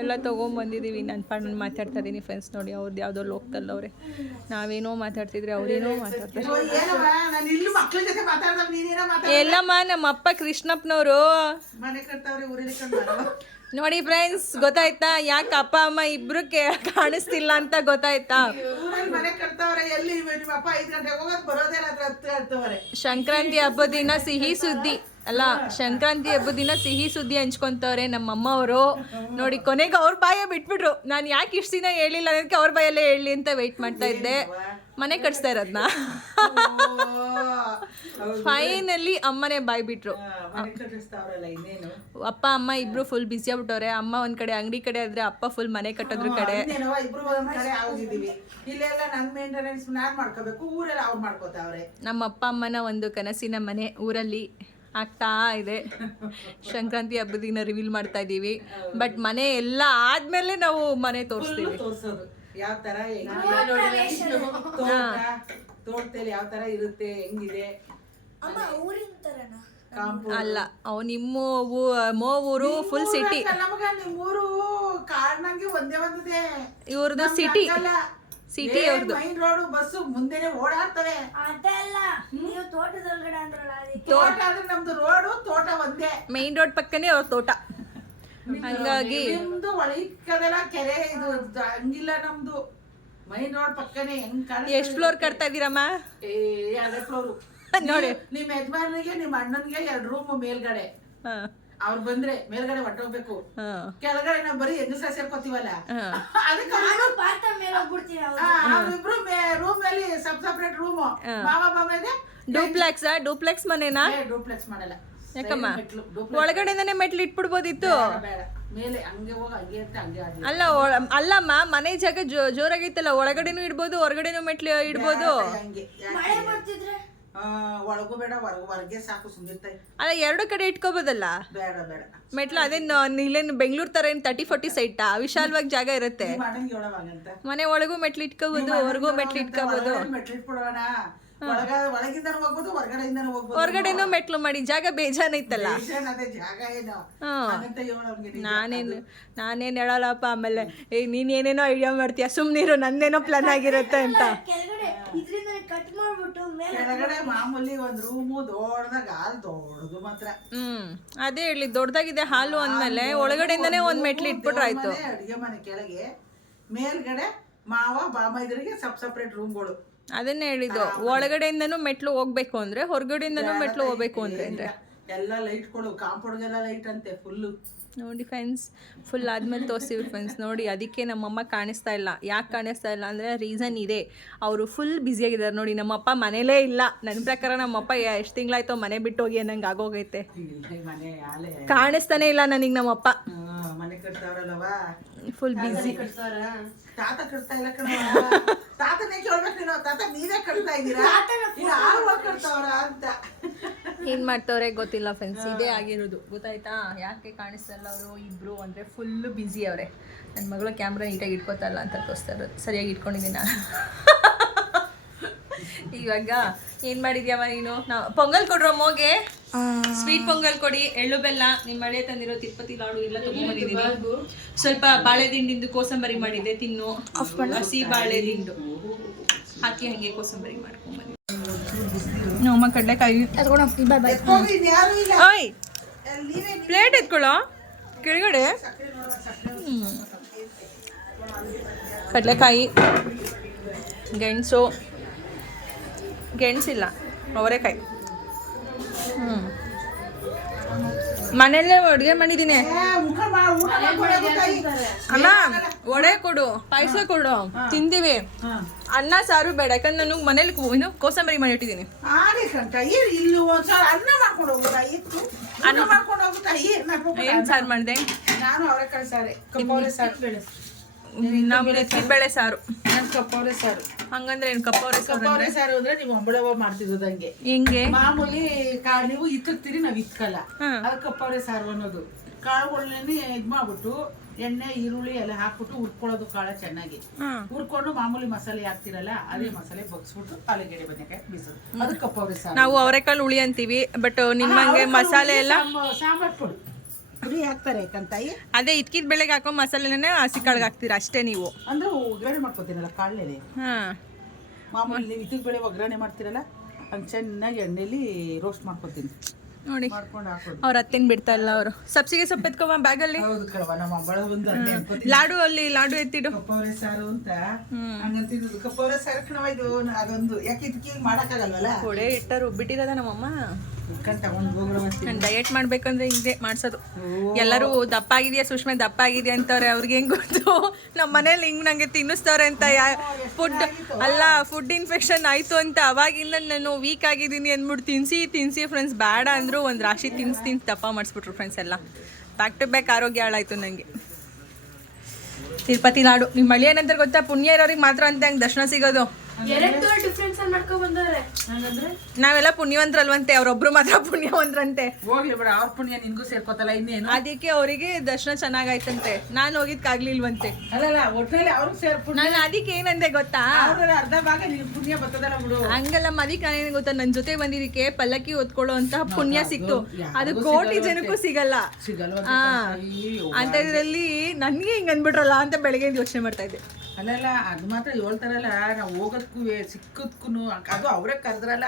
ಎಲ್ಲ ತೊಗೊಂಬಂದಿದ್ದೀವಿ. ನಾನು ಮಾತಾಡ್ತಾ ಇದ್ದೀನಿ ಫ್ರೆಂಡ್ಸ್. ನೋಡಿ ಅವ್ರದ್ದು ಯಾವುದೋ ಲೋಕದಲ್ಲವ್ರೆ, ನಾವೇನೋ ಮಾತಾಡ್ತಿದ್ರೆ ಅವ್ರೇನೋ ಮಾತಾಡ್ತಾರೆ. ಎಲ್ಲಮ್ಮ ನಮ್ಮ ಅಪ್ಪ ಕೃಷ್ಣಪ್ಪನವರು. ನೋಡಿ ಫ್ರೆಂಡ್ಸ್, ಗೊತ್ತಾಯ್ತಾ ಯಾಕೆ ಅಪ್ಪ ಅಮ್ಮ ಇಬ್ರು ಕಾಣಿಸ್ತಿಲ್ಲ ಅಂತ ಗೊತ್ತಾಯ್ತಾ? ಸಂಕ್ರಾಂತಿ ಹಬ್ಬದ ದಿನ ಸಿಹಿ ಸುದ್ದಿ ಹಂಚ್ಕೊಂತವ್ರೆ ನಮ್ಮಮ್ಮ ಅವರು. ನೋಡಿ ಕೊನೆಗೆ ಅವ್ರ ಬಾಯ ಬಿಟ್ಬಿಟ್ರು. ನಾನು ಯಾಕೆ ಇಷ್ಟು ದಿನ ಹೇಳಿಲ್ಲ ಅದಕ್ಕೆ ಅವ್ರ ಬಾಯಲ್ಲೇ ಹೇಳಲಿ ಅಂತ ವೆಯ್ಟ್ ಮಾಡ್ತಾ ಇದ್ದೆ. ಮನೆ ಕಟ್ಸ್ತಾ ಇರೋದನ್ನ ಫೈನಲಿ ಅಮ್ಮನೇ ಬಾಯ್ ಬಿಟ್ರು. ಅಪ್ಪ ಅಮ್ಮ ಇಬ್ರು ಫುಲ್ ಬಿಸಿ ಆಗ್ಬಿಟ್ಟವ್ರೆ. ಅಮ್ಮ ಒಂದ್ ಕಡೆ ಅಂಗಡಿ ಕಡೆ ಆದ್ರೆ ಅಪ್ಪ ಫುಲ್ ಮನೆ ಕಟ್ಟೋದ್ರ ಕಡೆ. ನಮ್ಮ ಅಪ್ಪ ಅಮ್ಮನ ಒಂದು ಕನಸಿನ ಮನೆ ಊರಲ್ಲಿ ಆಗ್ತಾ ಇದೆ. ಸಂಕ್ರಾಂತಿ ಹಬ್ಬದ ದಿನ ರಿವೀಲ್ ಮಾಡ್ತಾ ಇದೀವಿ. ಬಟ್ ಮನೆ ಎಲ್ಲ ಆದ್ಮೇಲೆ ನಾವು ಮನೆ ತೋರಿಸ್ತೀವಿ. ಯಾವ ತರ ತೋಟದಲ್ಲಿ ಯಾವ ತರ ಇರುತ್ತೆ, ಹೆಂಗಿದೆ. ಅಮ್ಮ ಊರಿನ ತರನ ಕಾಂಪೌಂಡ್ ಅಲ್ಲ ಅವು ನಿಮ್ಮ ಊರು ಫುಲ್ ಸಿಟಿ, ನಮಗ ನಿಮ್ಮೂರು ಕಾಡ್ನಂಗೆ ಒಂದೇ ಒಂದಿದೆ. ಇವ್ರದ್ದು ಸಿಟಿ ಸಿಟಿ ಅವ್ರದ್ದು. ಮೈನ್ ರೋಡ್ ಬಸ್ಸು ಮುಂದೆನೆ ಓಡಾಡ್ತವೆ. ಅದೆಲ್ಲ ನೀವು ತೋಟದೊಳಗಡೆ ಅಂದ್ರಲ್ಲ ಅದಕ್ಕೆ. ತೋಟ ಅಂದ್ರೆ ನಮ್ದು ರೋಡು ತೋಟ ಒಂದೇ. ಮೈನ್ ರೋಡ್ ಪಕ್ಕನೇ ಅವ್ರ ತೋಟ. ಹಂಗಾಗಿ ನಿಮ್ದು ಒಳಗದೆಲ್ಲ ಕೆರೆ ಇದು ಹಂಗಿಲ್ಲ ನಮ್ದು ಮೈನ್ ರೋಡ್ ಪಕ್ಕನೆ. ಹೆಂಗ್ ಕಾಣಿಸ್ತದೆ? ಎಷ್ಟು ಫ್ಲೋರ್ ಕಟ್ತಾ ಇದೀರಮ್ಮ? 2 ಫ್ಲೋರು. ನೋಡಿ ನಿಮ್ ಯಜಮಾನಿಗೆ ನಿಮ್ ಅಣ್ಣನ್ಗೆ 2 ರೂಮ್ ಮೇಲ್ಗಡೆ. ಅವ್ರು ಬಂದ್ರೆ ಮೇಲ್ಗಡೆ ಹೊಟ್ಟೋಗ್ಬೇಕು, ಕೆಳಗಡೆ ನಾವ್ ಬರೀ ಹೆಂಗಸ ಸೇರ್ಕೋತೀವಲ್ಲ ಅದಕ್ಕೆ ನಾನು ಪಾತ ಮೇಲೆ ಹೋಗ್ಬಿಡ್ತೀನಿ. ಅವ್ರಿಬ್ರು ರೂಮ್ ಅಲ್ಲಿ ಸಪ್ರೇಟ್ ರೂಮ್. ಮಾವ ಮಾಮ ಇದೆ. ಡೂಪ್ಲೆಕ್ಸ್ ಮನೆನಾ? ಡೂಪ್ಲೆಕ್ಸ್ ಮಾಡಲ್ಲ. ಯಾಕಮ್ಮ ಒಳಗಡೆಯಿಂದನೇ ಮೆಟ್ಲು ಇಟ್ಬಿಡ್ಬೋದಿತ್ತು. ಬೇಡ, ಮೇಲೆ ಹಂಗೆ ಹೋಗಿ ಹಂಗೆ ಇರ್ತೆ ಹಂಗೆ ಆಡ್ಲಿ. ಅಲ್ಲಮ್ಮ ಮನೆ ಜಾಗ ಜೋರಾಗೈತಲ್ಲ, ಒಳಗಡೆನೂ ಇಡ್ಬೋದು ಹೊರಗಡೆನೂ ಮೆಟ್ಲು ಇಡ್ಬೋದು. ಹಂಗೆ ಮಳೆ ಬರ್ತಿದ್ರೆ ಒಳಗೂ ಬೇಡ ಹೊರಗೆ ಸಾಕು ಸುಮ್ಮಿರ್ತಾಯಿ. ಅಲ್ಲ 2 ಕಡೆ ಇಟ್ಕೋಬೋದಲ್ಲ ಬೇಡ ಬೇಡ ಮೆಟ್ಲು. ಅದೇನು ಇಲ್ಲೇನು ಬೆಂಗಳೂರು ತರ ಏನು 30-40 ಸೈಟಾ? ವಿಶಾಲವಾಗಿ ಜಾಗ ಇರುತ್ತೆ. ಮಾಡಂಗೆ ಹೇಳವಾಗಂತ ಮನೆ ಒಳಗೂ ಮೆಟ್ಲು ಇಟ್ಕೋಬಹುದು, ಹೊರಗೂ ಮೆಟ್ಲು ಇಟ್ಕೋಬಹುದು. ಮೆಟ್ಲು ಇಟ್ಬಿಡೋಣ. ಒಳಗಿಂದ ಹೋಗ್ಬೋದು, ಹೊರಗಡೆಯಿಂದನೂ ಹೋಗ್ಬೋದು. ಹೊರಗಡೆನೂ ಮೆಟ್ಲು ಮಾಡಿ, ಜಾಗ ಬೇಜಾನೈತಲ್ಲ. ಅದೇ ಜಾಗ ಏನು ಅಂತ ಹೇಳೋಂಗೆ. ನಾನೇನ್ ಹೇಳಲ್ಲಪ್ಪ. ಆಮೇಲೆ ನೀನ್ ಏನೇನೋ ಐಡಿಯಾ ಮಾಡ್ತೀಯ, ಸುಮ್ನಿರು, ನಂದೇನೋ ಪ್ಲಾನ್ ಆಗಿರುತ್ತೆ ಅಂತ. ಕೆಳಗಡೆ ಇದ್ರಿಂದ ಕಟ್ ಮಾಡ್ಬಿಟ್ಟು ಮೇಲೆ ಕೆಳಗಡೆ ಮಾಮೂಲಿ ಒಂದ್ ರೂಮು ದೊಡ್ಡದಾಗ ಹಾಲ್ ದೊಡ್ಡದು ಮಾತ್ರ. ಅದೇ ಹೇಳಿ, ದೊಡ್ಡದಾಗಿದೆ ಹಾಲು ಅಂದ್ಮೇಲೆ ಒಳಗಡೆಯಿಂದನೇ ಒಂದ್ ಮೆಟ್ಲು ಇಟ್ಬಿಟ್ರೆ ಆಯ್ತು. ಅಡಿಗೆ ಮನೆ ಕೆಳಗೆ, ಮೇಲ್ಗಡೆ ಮಾವ ಬಾಮೈದರಿಗೆ ಸಪ್ರೇಟ್ ರೂಮ್ಗಳು. ಅದನ್ನೇ ಹೇಳಿದ್ದು, ಒಳಗಡೆಯಿಂದನೂ ಮೆಟ್ಲು ಹೋಗ್ಬೇಕು ಅಂದ್ರೆ, ಹೊರಗಡೆಯಿಂದನೂ ಮೆಟ್ಲು ಹೋಗ್ಬೇಕು ಅಂದ್ರೆ ಎಲ್ಲ ಲೈಟ್ಗಳು, ಕಾಂಪೌಂಡ್ಗೆಲ್ಲ ಲೈಟ್ ಅಂತೆ ಫುಲ್ಲು. ನೋಡಿ ಫ್ರೆಂಡ್ಸ್, ಫುಲ್ ಆದ್ಮೇಲೆ ತೋರಿಸ್ತೀವಿ ಫ್ರೆಂಡ್ಸ್. ನೋಡಿ, ಅದಕ್ಕೆ ನಮ್ಮಮ್ಮ ಕಾಣಿಸ್ತಾ ಇಲ್ಲ. ಯಾಕೆ ಕಾಣಿಸ್ತಾ ಇಲ್ಲ ಅಂದರೆ ರೀಸನ್ ಇದೆ, ಅವರು ಫುಲ್ ಬ್ಯುಸಿಯಾಗಿದ್ದಾರೆ. ನೋಡಿ, ನಮ್ಮಪ್ಪ ಮನೇಲೇ ಇಲ್ಲ. ನನ್ನ ಪ್ರಕಾರ ನಮ್ಮಪ್ಪ ಎಷ್ಟು ತಿಂಗಳಾಯ್ತೋ ಮನೆ ಬಿಟ್ಟು ಹೋಗಿ ಅನ್ನಂಗೆ ಆಗೋಗೈತೆ. ಕಾಣಿಸ್ತಾನೆ ಇಲ್ಲ ನನಗೆ ನಮ್ಮಪ್ಪ. ಮನೆ ಕಟ್ತಾವ್ರಲ್ಲವ, ಫುಲ್ ಬ್ಯುಸಿ. ತಾತ ಕಟ್ತಾ ಇಲ್ಲ ಕಣ. ತಾತನೇ ಕೇಳ್ಬೇಕು ನೀನು, ತಾತ ನೀವೇ ಕಟ್ತಾ ಇದ್ದೀರಾ ಕಟ್ತಾವ್ರ ಅಂತ. ಏನ್ ಮಾಡ್ತವ್ರೆ ಗೊತ್ತಿಲ್ಲ ಫ್ರೆಂಡ್ಸ್. ಇದೇ ಆಗಿರೋದು, ಗೊತ್ತಾಯ್ತಾ? ಯಾಕೆ ಕಾಣಿಸ್ತಾ ಇಲ್ಲ ಅವರು ಇಬ್ರು ಅಂದ್ರೆ ಫುಲ್ ಬ್ಯುಸಿ ಅವ್ರೆ. ನನ್ನ ಮಗಳು ಕ್ಯಾಮ್ರಾ ನೀಟಾಗಿ ಇಟ್ಕೋತಾ ಇಲ್ಲ ಅಂತ ತೋರಿಸ್ತಾ ಇರೋದು. ಸರಿಯಾಗಿ ಇಟ್ಕೊಂಡಿದ್ದೀನಿ ನಾನು. ಇವಾಗ ಏನ್ ಮಾಡಿದ್ಯಾವ ನೀನು? ಪೊಂಗಲ್ ಕೊಡ್ರೋ ಮೋಗೆ, ಸ್ವೀಟ್ ಪೊಂಗಲ್ ಕೊಡಿ, ಎಳ್ಳು ಬೆಲ್ಲ, ನಿಮ್ಮ ಮಳೆ ತಂದಿರೋ ತಿರುಪತಿ ಲಾಡು ಎಲ್ಲ ತಗೊಂಡ್ಬಂದಿದ್ದೀನಿ. ಸ್ವಲ್ಪ ಬಾಳೆ ದಿಂಡಿಂದು ಕೋಸಂಬರಿ ಮಾಡಿದ್ದೆ, ತಿನ್ನು. ಹಸಿ ಬಾಳೆ ದಿಂಡು ಹಾಕಿ ಹಂಗೆ ಕೋಸಂಬರಿ ಮಾಡ್ಕೊಂಡ್ಬಂದಿ. ನಮ್ಮ ಕಡಲೆಕಾಯಿ ಓಯ್ ಪ್ಲೇಟ್ ಎತ್ಕೊಳ್ಳೋ ಕೆಳಗಡೆ. ಕಡಲೆಕಾಯಿ, ಗೆಣಸಿಲ್ಲ, ಅವರೆಕಾಯಿ. ಮನೆಯಲ್ಲೇ ಅಡುಗೆ ಮಾಡಿದ್ದೀನಿ. ಅಮ್ಮ ವಡೆ ಕೊಡು, ಪಾಯಸ ಕೊಡು, ತಿಂತೀವಿ. ಅನ್ನ ಸಾರು ಬೇಡ, ಯಾಕಂದ್ರೆ ನಾನು ಮನೇಲಿ ಕೋಸಂಬರಿ ಮಾಡಿಟ್ಟಿದ್ದೀನಿ. ಏನ್ ಸಾರು ಮಾಡಿದೆ? ನಾನು ಅವರೆಕಾಯಿ ಸಾರೆ, ಕಪ್ಪವರೆ ಸಾರು. ನಮ್ದು ಎತ್ತಿಬೇಳೆ ಸಾರು. ಕಪ್ಪವರೆ ಸಾರು ಹಂಗಂದ್ರೆ ಏನು? ಕಪ್ಪವರೆ ಸಾರು ಅಂದ್ರೆ ನೀವು ಅಂಬಳವ ಮಾಡ್ತಿರೋದು ಹಂಗೆ. ಹಿಂಗೆ ಮಾಮೂಲಿ ನೀವು ಇತ್ತಿರ್ತೀರಿ, ನಾವ್ ಇತ್ಕಲ್ಲ. ಅದು ಕಪ್ಪವರೆ ಸಾರು ಅನ್ನೋದು. ಕಾಳುಗಳನ್ನೇ ಇದ್ ಮಾಡ್ಬಿಟ್ಟು ಎಣ್ಣೆ ಈರುಳ್ಳಿ ಎಲ್ಲ ಹಾಕ್ಬಿಟ್ಟು ಹುರ್ಕೊಳ್ಳೋದು. ಕಾಳ ಚೆನ್ನಾಗಿ ಹುರ್ಕೊಂಡು ಮಾಮೂಲಿ ಮಸಾಲೆ ಹಾಕ್ತಿರಲ್ಲ, ಅದೇ ಮಸಾಲೆ ಬಗ್ಸ್ಬಿಟ್ಟು ಆಲೂಗೆಡ್ಡೆ ಬದನೆಕಾಯಿ ಬೀಸೋದು. ಅದು ಕಪ್ಪವರೆ ಸಾರು. ನಾವು ಅವರೆಕಾಳು ಹುಳಿ ಅಂತೀವಿ, ಬಟ್ ನಿಮ್ಮಂಗೆ ಮಸಾಲೆ ಎಲ್ಲ ಸಾಂಬಾರ್ ಪುಡಿ ಪುಡಿ ಹಾಕ್ತಾರೆ ಕಂತಾಯಿ. ಅದೇ ಇದ್ಕಿದ ಬೆಳೆಗೆ ಹಾಕೋ ಮಸಾಲೆನೇ ಹಸಿ ಕಾಳಿಗೆ ಹಾಕ್ತೀರಾ ಅಷ್ಟೇ ನೀವು? ಅಂದ್ರೆ ಒಗ್ಗರಣೆ ಮಾಡ್ಕೊತೀರಲ್ಲ ಕಾಳಲ್ಲಿ. ಮಾಮೂಲಿ ನೀವು ಇದಕ್ಕೆ ಬೆಳೆ ಒಗ್ಗರಣೆ ಮಾಡ್ತೀರಲ್ಲ, ಹಂಗೆ ಚೆನ್ನಾಗಿ ಎಣ್ಣೆಲಿ ರೋಸ್ಟ್ ಮಾಡ್ಕೊತೀನಿ. ನೋಡಿ, ಅವ್ರ ಅತ್ತೇನ್ ಬಿಡ್ತಾ ಇಲ್ಲ. ಅವರು ಸಬ್ಸಿಗೆ ಸೊಪ್ಪು ಎತ್ಕೊವ ಬ್ಯಾಗಲ್ಲಿ. ಹೌದು ಕಣವ, ನಮ್ಮ ಅಮ್ಮಳ ಒಂದು ಲಾಡು ಅಲ್ಲಿ ಲಾಡು ಎತ್ತಿಡು. ಕಪ್ಪವರೆ ಸಾರು ಅಂತ ಹಂಗಂತಿದ್ದು. ಕಪ್ಪವರೆ ಸಾರು ಕಣವ ಇದು. ಅದೊಂದು ಯಾಕೆ ಇದಕ್ಕೆ ಮಾಡಕ್ಕಾಗಲ್ವಲ್ಲ, ಕೊಡೆ ಇಟ್ಟರು ಬಿಟ್ಟಿರೋದ ನಮ್ಮಮ್ಮ. ನಾನು ಡಯಟ್ ಮಾಡ್ಬೇಕಂದ್ರೆ ಹಿಂಗೆ ಮಾಡ್ಸೋದು. ಎಲ್ಲರೂ ದಪ್ಪ ಆಗಿದೆಯಾ ಸುಷ್ಮಾ, ದಪ್ಪ ಆಗಿದೆಯಾ ಅಂತವ್ರೆ. ಅವ್ರಿಗೆ ಹೆಂಗ್ ಗೊತ್ತು ನಮ್ಮ ಮನೇಲಿ ಹಿಂಗ್ ನಂಗೆ ತಿನ್ನಿಸ್ತವ್ರೆ ಅಂತ. ಫುಡ್ ಇನ್ಫೆಕ್ಷನ್ ಆಯ್ತು ಅಂತ ಅವಾಗಿಂದ ನಾನು ವೀಕ್ ಆಗಿದ್ದೀನಿ ಅಂದ್ಬಿಟ್ಟು ತಿನ್ಸಿ ಫ್ರೆಂಡ್ಸ್. ಬೇಡ ಅಂದ್ರು ಒಂದು ರಾಶಿ ತಿನ್ಸಿ ದಪ್ಪ ಮಾಡಿಸ್ಬಿಟ್ರು ಫ್ರೆಂಡ್ಸ್. ಎಲ್ಲ ಬ್ಯಾಕ್ ಟು ಬ್ಯಾಕ್ ಆರೋಗ್ಯ ಹಾಳಾಯ್ತು ನನಗೆ. ತಿರುಪತಿ ಲಾಡು ನಿಮ್ಮ ಮಳಿ ಏನಂತ ಗೊತ್ತಾ? ಪುಣ್ಯ ಇರೋರಿಗೆ ಮಾತ್ರ ಅಂತ ಹಂಗೆ ದರ್ಶನ ಸಿಗೋದು. ಡಿಫ್ರೆನ್ಸ್ ಮಾಡ್ಕೊಂಡ್ ಬಂದವ್ರೆ. ಹಂಗಂದ್ರೆ ನಾವೆಲ್ಲ ಪುಣ್ಯವಂತರಲ್ವಂತೆ, ಅವ್ರೊಬ್ರು ಮಾತ್ರ ಪುಣ್ಯವಂತರಂತೆ. ಹೋಗ್ಲಿ ಬೇಡ, ಅವ್ರ ಪುಣ್ಯ ನಿನ್ಗೂ ಸೇರ್ಕೋತಲ್ಲ ಇನ್ನೇನು. ಅದಕ್ಕೆ ಅವರಿಗೆ ದರ್ಶನ ಚೆನ್ನಾಗಾಯ್ತಂತೆ, ನಾನು ಹೋಗಿದ್ಕಾಗ್ಲಿಲ್ವಂತೆ. ಅಲ್ಲಲ್ಲ ಒಟ್ನಲ್ಲಿ ಅವ್ರಿಗೆ ಸೇರ್ಪುಣ್ಯ. ನಾನು ಅದಕ್ಕೆ ಏನಂದೆ ಗೊತ್ತಾ, ಅವ್ರ ಅರ್ಧ ಭಾಗ ನಿನ್ ಪುಣ್ಯ ಬರ್ತದಲ್ಲ ಬಿಡು. ಹಂಗಲ್ಲ ಅದಕ್ಕೆ ನಾನೇನು ಗೊತ್ತಾ, ನನ್ನ ಜೊತೆ ಬಂದಿದ್ದಕ್ಕೆ ಪಲ್ಲಕ್ಕಿ ಹೊತ್ಕೊಳ್ಳೋ ಅಂತ ಪುಣ್ಯ ಸಿಕ್ತು. ಅದು ಕೋಟಿ ಜನಕ್ಕೂ ಸಿಗಲ್ಲ. ಅಂತ ಇದ್ರಲ್ಲಿ ನನ್ಗೆ ಹಿಂಗ್ ಅಂದ್ಬಿಟ್ರಲ್ಲ ಅಂತ ಬೆಳಗ್ಗೆ ಯೋಚನೆ ಮಾಡ್ತಾ ಇದ್ದೆ. ಅಲ್ಲಲ್ಲ ಅದು ಮಾತ್ರ ಹೇಳ್ತಾರಲ್ಲ, ನಾವು ಹೋಗೋದಕ್ಕೂ ಸಿಕ್ಕದ್ಕು ಅದು ಅವರೇ ಕರೆದ್ರಲ್ಲ,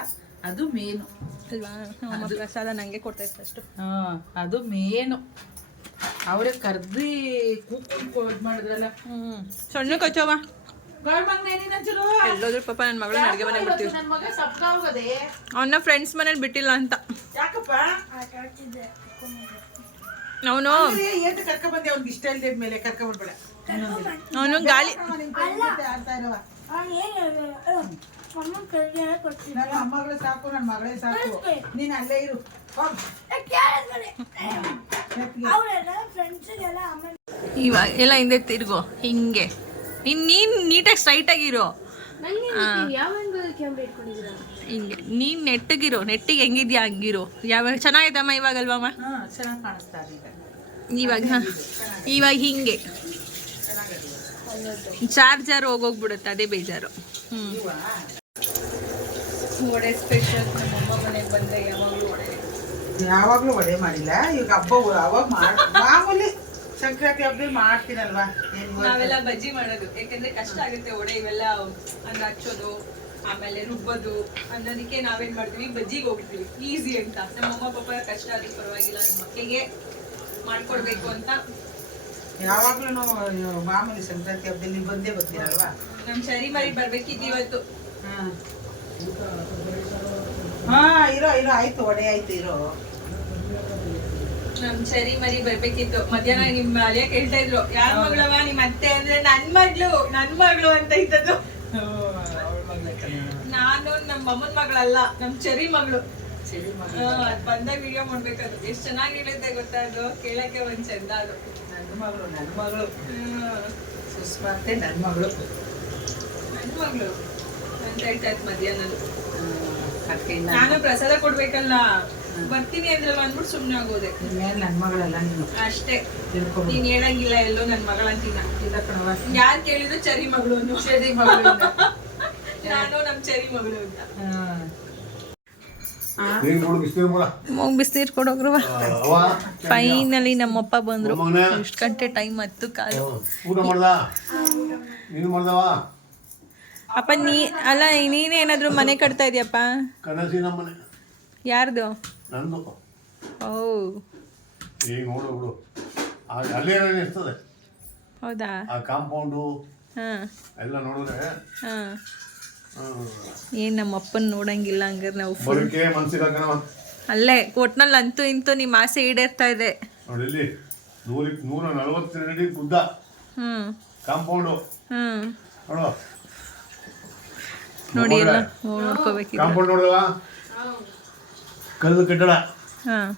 ಅದು ಮೇನು ಅಲ್ವಾ. ನಮ್ಮ ಪ್ರಸಾದ ನಂಗೆ ಕೊಡ್ತಾ ಇತ್ತು ಅಷ್ಟು. ಅದು ಮೇನು, ಅವರೇ ಕರ್ದಿ ಕೂತ್ಕೊಂಡು ಇದು ಮಾಡಿದ್ರಲ್ಲ. ಸಣ್ಣ ಕೊಚ್ಚವ ಗಾಳ್ ಮಗನ ಏನೇನಂಚರು ಎಲ್ಲೋದ್ರು ಪಾಪ ನನ್ನ ಮಗಳನ್ನ ಅಡುಗೆ ಮನೆ ಬಿಡ್ತೀವಿ. ನನ್ನ ಮಗ ಸಪ್ಕ ಹೋಗದೆ ಅವನ್ನ ಫ್ರೆಂಡ್ಸ್ ಮನೇಲಿ ಬಿಟ್ಟಿಲ್ಲ ಅಂತ. ಯಾಕಪ್ಪ ಆಟ ಆಡ್ತಿದ್ದೆ. ಅವನು ಏನ್ ಕರ್ಕ ಬಂದೆ, ಅವ್ನಿಗೆ ಇಷ್ಟ ಇಲ್ದೇ ಮೇಲೆ ಕರ್ಕ ಬರ್ಬೇಡ. ಅವನು ಗಾಳಿ ಆಡ್ತಾ ಇರವ. ಅವ್ನು ಏನ್ ಹೇಳ್ಬೇಕು, ಅಮ್ಮನ್ ಕೈಗೆ ಕೊಡ್ತಿದ್ದೆ. ನನ್ನ ಅಮ್ಮಗಳೇ ಸಾಕು, ನನ್ನ ಮಗಳೇ ಸಾಕು, ನೀನ್ ಅಲ್ಲೇ ಇರು. ಹೋಗ್. ಅವರೆಲ್ಲ ಫ್ರೆಂಡ್ಸಿಗೆಲ್ಲ ಆಮೇಲೆ ಇವಾಗ ಎಲ್ಲ ಹಿಂದೆ ತಿರ್ಗೋ ಹಿಂಗೆ. ನೀನ್ ನೀಟಾಗಿ ಸ್ಟ್ರೈಟ್ ಆಗಿರೋ, ಹಿಂಗೆ ನೀನ್ ನೆಟ್ಟಗಿರೋ, ನೆಟ್ಟಿಗೆ ಹೆಂಗಿದ್ಯಾ ಹಂಗಿರೋ. ಯಾವ ಚೆನ್ನಾಗೈತಮ್ಮ ಇವಾಗಲ್ವಮ್ಮ? ಚೆನ್ನಾಗಿ ಕಾಣಿಸ್ತಾ ಇವಾಗ ಇವಾಗ ಹಿಂಗೆ ಚಾರ್ಜರ್ ಹೋಗೋಗ್ಬಿಡುತ್ತೆ, ಅದೇ ಬೇಜಾರು. ವಡೆ ಸ್ಪೆಷಲ್ ನಮ್ಮಮ್ಮ ಮನೆಗೆ ಬಂದ್ರೆ ಯಾವಾಗಲೂ ವಡೆ. ಯಾವಾಗ್ಲೂ ವಡೆ ಮಾಡಿಲ್ಲ, ಈಗ ಹಬ್ಬ ಅವಾಗ ಮಾಮೂಲಿ ಸಂಕ್ರಾಂತಿ ಹಬ್ಬದಲ್ಲಿ ಮಾಡ್ತೀನಲ್ವಾ. ನಾವೆಲ್ಲ ಬಜ್ಜಿ ಮಾಡೋದು, ಯಾಕಂದ್ರೆ ಕಷ್ಟ ಆಗುತ್ತೆ ವಡೆ ಇವೆಲ್ಲ ಅಂದ್ರೆ ಹಚ್ಚೋದು ಆಮೇಲೆ ರುಬ್ಬೋದು ಅನ್ನೋದಕ್ಕೆ ನಾವೇನ್ ಮಾಡ್ತೀವಿ, ಬಜ್ಜಿಗೆ ಹೋಗ್ತೀವಿ ಈಸಿ ಅಂತ. ನಮ್ಮಮ್ಮ ಪಾಪ ಕಷ್ಟ ಆದ್ರೂ ಪರವಾಗಿಲ್ಲ, ನಮ್ಮ ಮಕ್ಕಳಿಗೆ ಮಾಡ್ಕೊಡ್ಬೇಕು ಅಂತ ಯಾವಾಗ್ಲೂ ಮಾಮೂಲಿ ಸಂಕ್ರಾಂತಿ ಹಬ್ಬದಲ್ಲಿ ಬಂದೇ ಬರ್ತೀರಲ್ವಾ. ನಮ್ ಸರಿ ಮರಿ ಬರ್ಬೇಕಿತ್ತು ಇವತ್ತು. ಹಾ ಇರೋ ಆಯ್ತು, ವಡೆ ಆಯ್ತು, ಇರೋ. ನಮ್ ಸರಿ ಮರಿ ಬರ್ಬೇಕಿತ್ತು. ಮಧ್ಯಾಹ್ನ ನಿಮ್ ಅಳಿಯ ಕೇಳ್ತಾ ಇದ್ರು, ಯಾರ ಮಗಳವ ನಿಮ್ ಅತ್ತೆ ಅಂದ್ರೆ ನನ್ ಮಗಳು ಅಂತ ಇದ್ದದ್ದು. ನಾನು ನಮ್ಮ ಅಮ್ಮನ ಮಗಳಲ್ಲ, ನಮ್ ಚರಿ ಮಗಳು. ಅದ್ ಬಂದಾಗ ವಿಡಿಯೋ ಮಾಡ್ಬೇಕಾದ್ರು ಎಷ್ಟ್ ಚೆನ್ನಾಗಿ ಹೇಳಿದ್ದೆ ಗೊತ್ತಾ, ಅದು ಕೇಳಕ್ಕೆ ಒಂದ್ ಚಂದ. ಅದು ನನ್ನ ಮಗಳು ಸುಷ್ಮಾ ಅಂತೆ, ನನ್ನ ಮಗಳು ಅಂತ ಹೇಳ್ತಾ ಇತ್ತು ಮಧ್ಯಾಹ್ನ. ನಾನು ಪ್ರಸಾದ ಕೊಡ್ಬೇಕಲ್ಲ, ಬರ್ತೀನಿ ಅಂದ್ರಲ್ಲ ಅಂದ್ಬಿಟ್ಟು ಸುಮ್ನೆ ಆಗೋದೆ. ನನ್ನ ಮಗಳಲ್ಲ ನೀನು ಅಷ್ಟೇ, ನೀನ್ ಹೇಳಂಗಿಲ್ಲ ಎಲ್ಲೋ ನನ್ ಮಗಳಂತೀನ. ಯಾರ್ ಕೇಳಿದ್ರು ಚರಿ ಮಗಳು ಅನ್ನು. ಚರಿ ಮಗಳು ನಾನು ನಮ್ ಚರಿ ಮಗಳು ಅಂತ. ಬಿಸಿನೀರ್ ಕೊಡೋಗ್ರವ. ಫೈನಲಿ ನಮ್ಮಪ್ಪ ಬಂದ್ರು. ಎಷ್ಟು ಗಂಟೆ ಟೈಮ್? 10 ಕಾಲು. ಅಪ್ಪ ಅಲ್ಲ ನೀನೇನಾದ್ರು ಮನೆ ಕಟ್ತಾ ಇದೀಯಪ್ಪ? ಕನಸಿನ ಮನೆ. ಯಾರ್ದು? ನಂದು. ಓ ಈಗ ನೋಡು ಬಿಡು, ಅಲ್ಲೇ ಇರ್ತದೆ. ಹೌದಾ? ಆ ಕಾಂಪೌಂಡು ಹಾಂ ಎಲ್ಲ ನೋಡಿದ್ರೆ ಹಾಂ. ಏನ್ ನಮ್ಮ ಅಪ್ಪನ ನೋಡಂಗಿಲ್ಲ ಹಂಗಾರೆ ನಾವು. ಬರೋಕೆ ಮನ್ಸಿಲ್ಲ ಕಣವ. ಅಲ್ಲೇ ಒಟ್ನಲ್ಲಿ ಅಂತೂ ಇಂತೂ ನಿಮ್ಮ ಆಸೆ ಈಡೇರ್ತಾ ಇದೆ. ನೋಡಿ ಇಲ್ಲಿ 142 ಅಡಿ ಉದ್ದ ಕಾಂಪೌಂಡು. ನೋಡು ನೋಡಿ ಎಲ್ಲ ನೋಡ್ಕೋಬೇಕಿಲ್ಲ. ಕಾಂಪೌಂಡ್ ನೋಡಲ್ಲ, ಕಲ್ಲು ಕಟ್ಟಡ, ಹಾಂ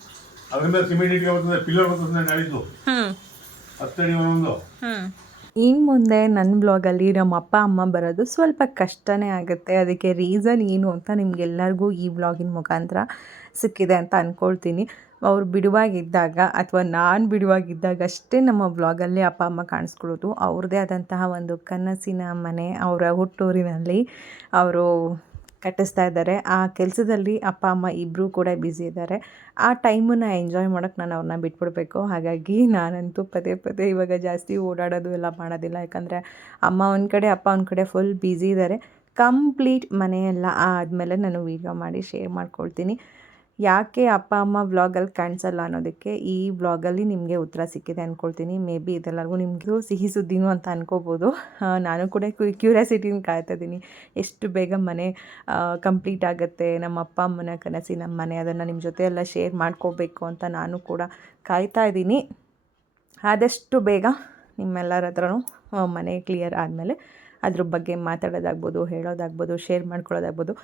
ಅದ್ರ ಮೇಲೆ ಸಿಮೆಂಟ್ ಇಟ್ಗೆ ಬರ್ತದೆ, ಪಿಲ್ಲರ್ ಬರ್ತದೆ, ನಾಳಿದ್ದು 10 ಅಡಿ ಒಂದೊಂದು. ಇನ್ನು ಮುಂದೆ ನನ್ನ ಬ್ಲಾಗಲ್ಲಿ ನಮ್ಮ ಅಪ್ಪ ಅಮ್ಮ ಬರೋದು ಸ್ವಲ್ಪ ಕಷ್ಟನೇ ಆಗುತ್ತೆ. ಅದಕ್ಕೆ ರೀಸನ್ ಏನು ಅಂತ ನಿಮಗೆಲ್ಲರಿಗೂ ಈ ಬ್ಲಾಗಿನ ಮುಖಾಂತರ ಸಿಕ್ಕಿದೆ ಅಂತ ಅಂದ್ಕೊಳ್ತೀನಿ. ಅವ್ರು ಬಿಡುವಾಗಿದ್ದಾಗ ಅಥವಾ ನಾನು ಬಿಡುವಾಗಿದ್ದಾಗ ಅಷ್ಟೇ ನಮ್ಮ ಬ್ಲಾಗಲ್ಲಿ ಅಪ್ಪ ಅಮ್ಮ ಕಾಣಿಸ್ಕೊಳ್ಳೋದು. ಅವ್ರದ್ದೇ ಆದಂತಹ ಒಂದು ಕನಸಿನ ಮನೆ ಅವರ ಹುಟ್ಟೂರಿನಲ್ಲಿ ಅವರು ಕಟ್ಟಿಸ್ತಾ ಇದ್ದಾರೆ. ಆ ಕೆಲಸದಲ್ಲಿ ಅಪ್ಪ ಅಮ್ಮ ಇಬ್ಬರೂ ಕೂಡ ಬ್ಯುಸಿ ಇದ್ದಾರೆ. ಆ ಟೈಮನ್ನು ಎಂಜಾಯ್ ಮಾಡೋಕ್ಕೆ ನಾನು ಅವ್ರನ್ನ ಬಿಟ್ಬಿಡ್ಬೇಕು. ಹಾಗಾಗಿ ನಾನಂತೂ ಪದೇ ಪದೇ ಇವಾಗ ಜಾಸ್ತಿ ಓಡಾಡೋದು ಎಲ್ಲ ಮಾಡೋದಿಲ್ಲ. ಯಾಕಂದರೆ ಅಮ್ಮ ಒಂದು ಕಡೆ ಅಪ್ಪ ಒಂದು ಕಡೆ ಫುಲ್ ಬ್ಯುಸಿ ಇದ್ದಾರೆ. ಕಂಪ್ಲೀಟ್ ಮನೆಯೆಲ್ಲ ಆದಮೇಲೆ ನಾನು ವೀಡಿಯೋ ಮಾಡಿ ಶೇರ್ ಮಾಡ್ಕೊಳ್ತೀನಿ. ಯಾಕೆ ಅಪ್ಪ ಅಮ್ಮ ವ್ಲಾಗಲ್ಲಿ ಕಾಣಿಸಲ್ಲ ಅನ್ನೋದಕ್ಕೆ ಈ ವ್ಲಾಗಲ್ಲಿ ನಿಮಗೆ ಉತ್ತರ ಸಿಕ್ಕಿದೆ ಅಂದ್ಕೊಳ್ತೀನಿ. ಮೇ ಬಿ ಇದೆಲ್ಲರಿಗೂ ನಿಮಗೂ ಸಿಹಿ ಸುದ್ದಿನೂ ಅಂತ ಅನ್ಕೋಬೋದು. ನಾನು ಕೂಡ ಕ್ಯೂರಿಯಾಸಿಟಿನ ಕಾಯ್ತಾ ಇದ್ದೀನಿ, ಎಷ್ಟು ಬೇಗ ಮನೆ ಕಂಪ್ಲೀಟ್ ಆಗುತ್ತೆ, ನಮ್ಮ ಅಪ್ಪ ಅಮ್ಮನ ಕನಸಿನ ಮನೆ, ಅದನ್ನು ನಿಮ್ಮ ಜೊತೆ ಎಲ್ಲ ಶೇರ್ ಮಾಡ್ಕೋಬೇಕು ಅಂತ ನಾನು ಕೂಡ ಕಾಯ್ತಾ ಇದ್ದೀನಿ. ಆದಷ್ಟು ಬೇಗ ನಿಮ್ಮೆಲ್ಲರ ಹತ್ರನೂ ಮನೆ ಕ್ಲಿಯರ್ ಆದಮೇಲೆ ಅದ್ರ ಬಗ್ಗೆ ಮಾತಾಡೋದಾಗ್ಬೋದು, ಹೇಳೋದಾಗ್ಬೋದು, ಶೇರ್ ಮಾಡ್ಕೊಳ್ಳೋದಾಗ್ಬೋದು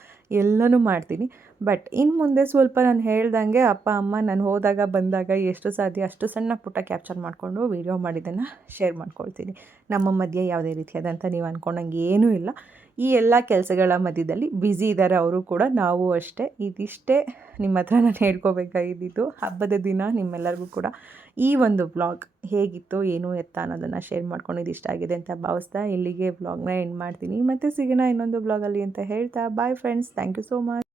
ಎಲ್ಲನೂ ಮಾಡ್ತೀನಿ. ಬಟ್ ಇನ್ನು ಮುಂದೆ ಸ್ವಲ್ಪ ನಾನು ಹೇಳ್ದಂಗೆ ಅಪ್ಪ ಅಮ್ಮ ನಾನು ಹೋದಾಗ ಬಂದಾಗ ಎಷ್ಟು ಸಾಧ್ಯ ಅಷ್ಟು ಸಣ್ಣ ಪುಟ್ಟ ಕ್ಯಾಪ್ಚರ್ ಮಾಡಿಕೊಂಡು ವೀಡಿಯೋ ಮಾಡಿದ್ದನ್ನು ಶೇರ್ ಮಾಡ್ಕೊಳ್ತೀನಿ. ನಮ್ಮ ಮಧ್ಯೆ ಯಾವುದೇ ರೀತಿಯಾದಂಥ ನೀವು ಅಂದ್ಕೊಂಡಂಗೆ ಏನೂ ಇಲ್ಲ. ಈ ಎಲ್ಲ ಕೆಲಸಗಳ ಮಧ್ಯದಲ್ಲಿ ಬ್ಯುಸಿ ಇದ್ದಾರೆ ಅವರು ಕೂಡ, ನಾವು ಅಷ್ಟೇ. ಇದಿಷ್ಟೇ ನಿಮ್ಮ ಹತ್ರ ನಾನು ಹೇಳ್ಕೊಬೇಕಾಗಿದ್ದಿದ್ದು. ಹಬ್ಬದ ದಿನ ನಿಮ್ಮೆಲ್ಲರಿಗೂ ಕೂಡ ಈ ಒಂದು ವ್ಲಾಗ್ ಹೇಗಿತ್ತು ಏನು ಎತ್ತ ಅನ್ನೋದನ್ನು ಶೇರ್ ಮಾಡ್ಕೊಂಡಿದ್ದು ಇಷ್ಟ ಆಗಿದೆ ಅಂತ ಭಾವಿಸ್ತಾ ಇಲ್ಲಿಗೆ ವ್ಲಾಗ್ನ ಎಂಡ್ ಮಾಡ್ತೀನಿ. ಮತ್ತೆ ಸಿಗೋಣ ಇನ್ನೊಂದು ವ್ಲಾಗಲ್ಲಿ ಅಂತ ಹೇಳ್ತಾ bye friends, thank you so much.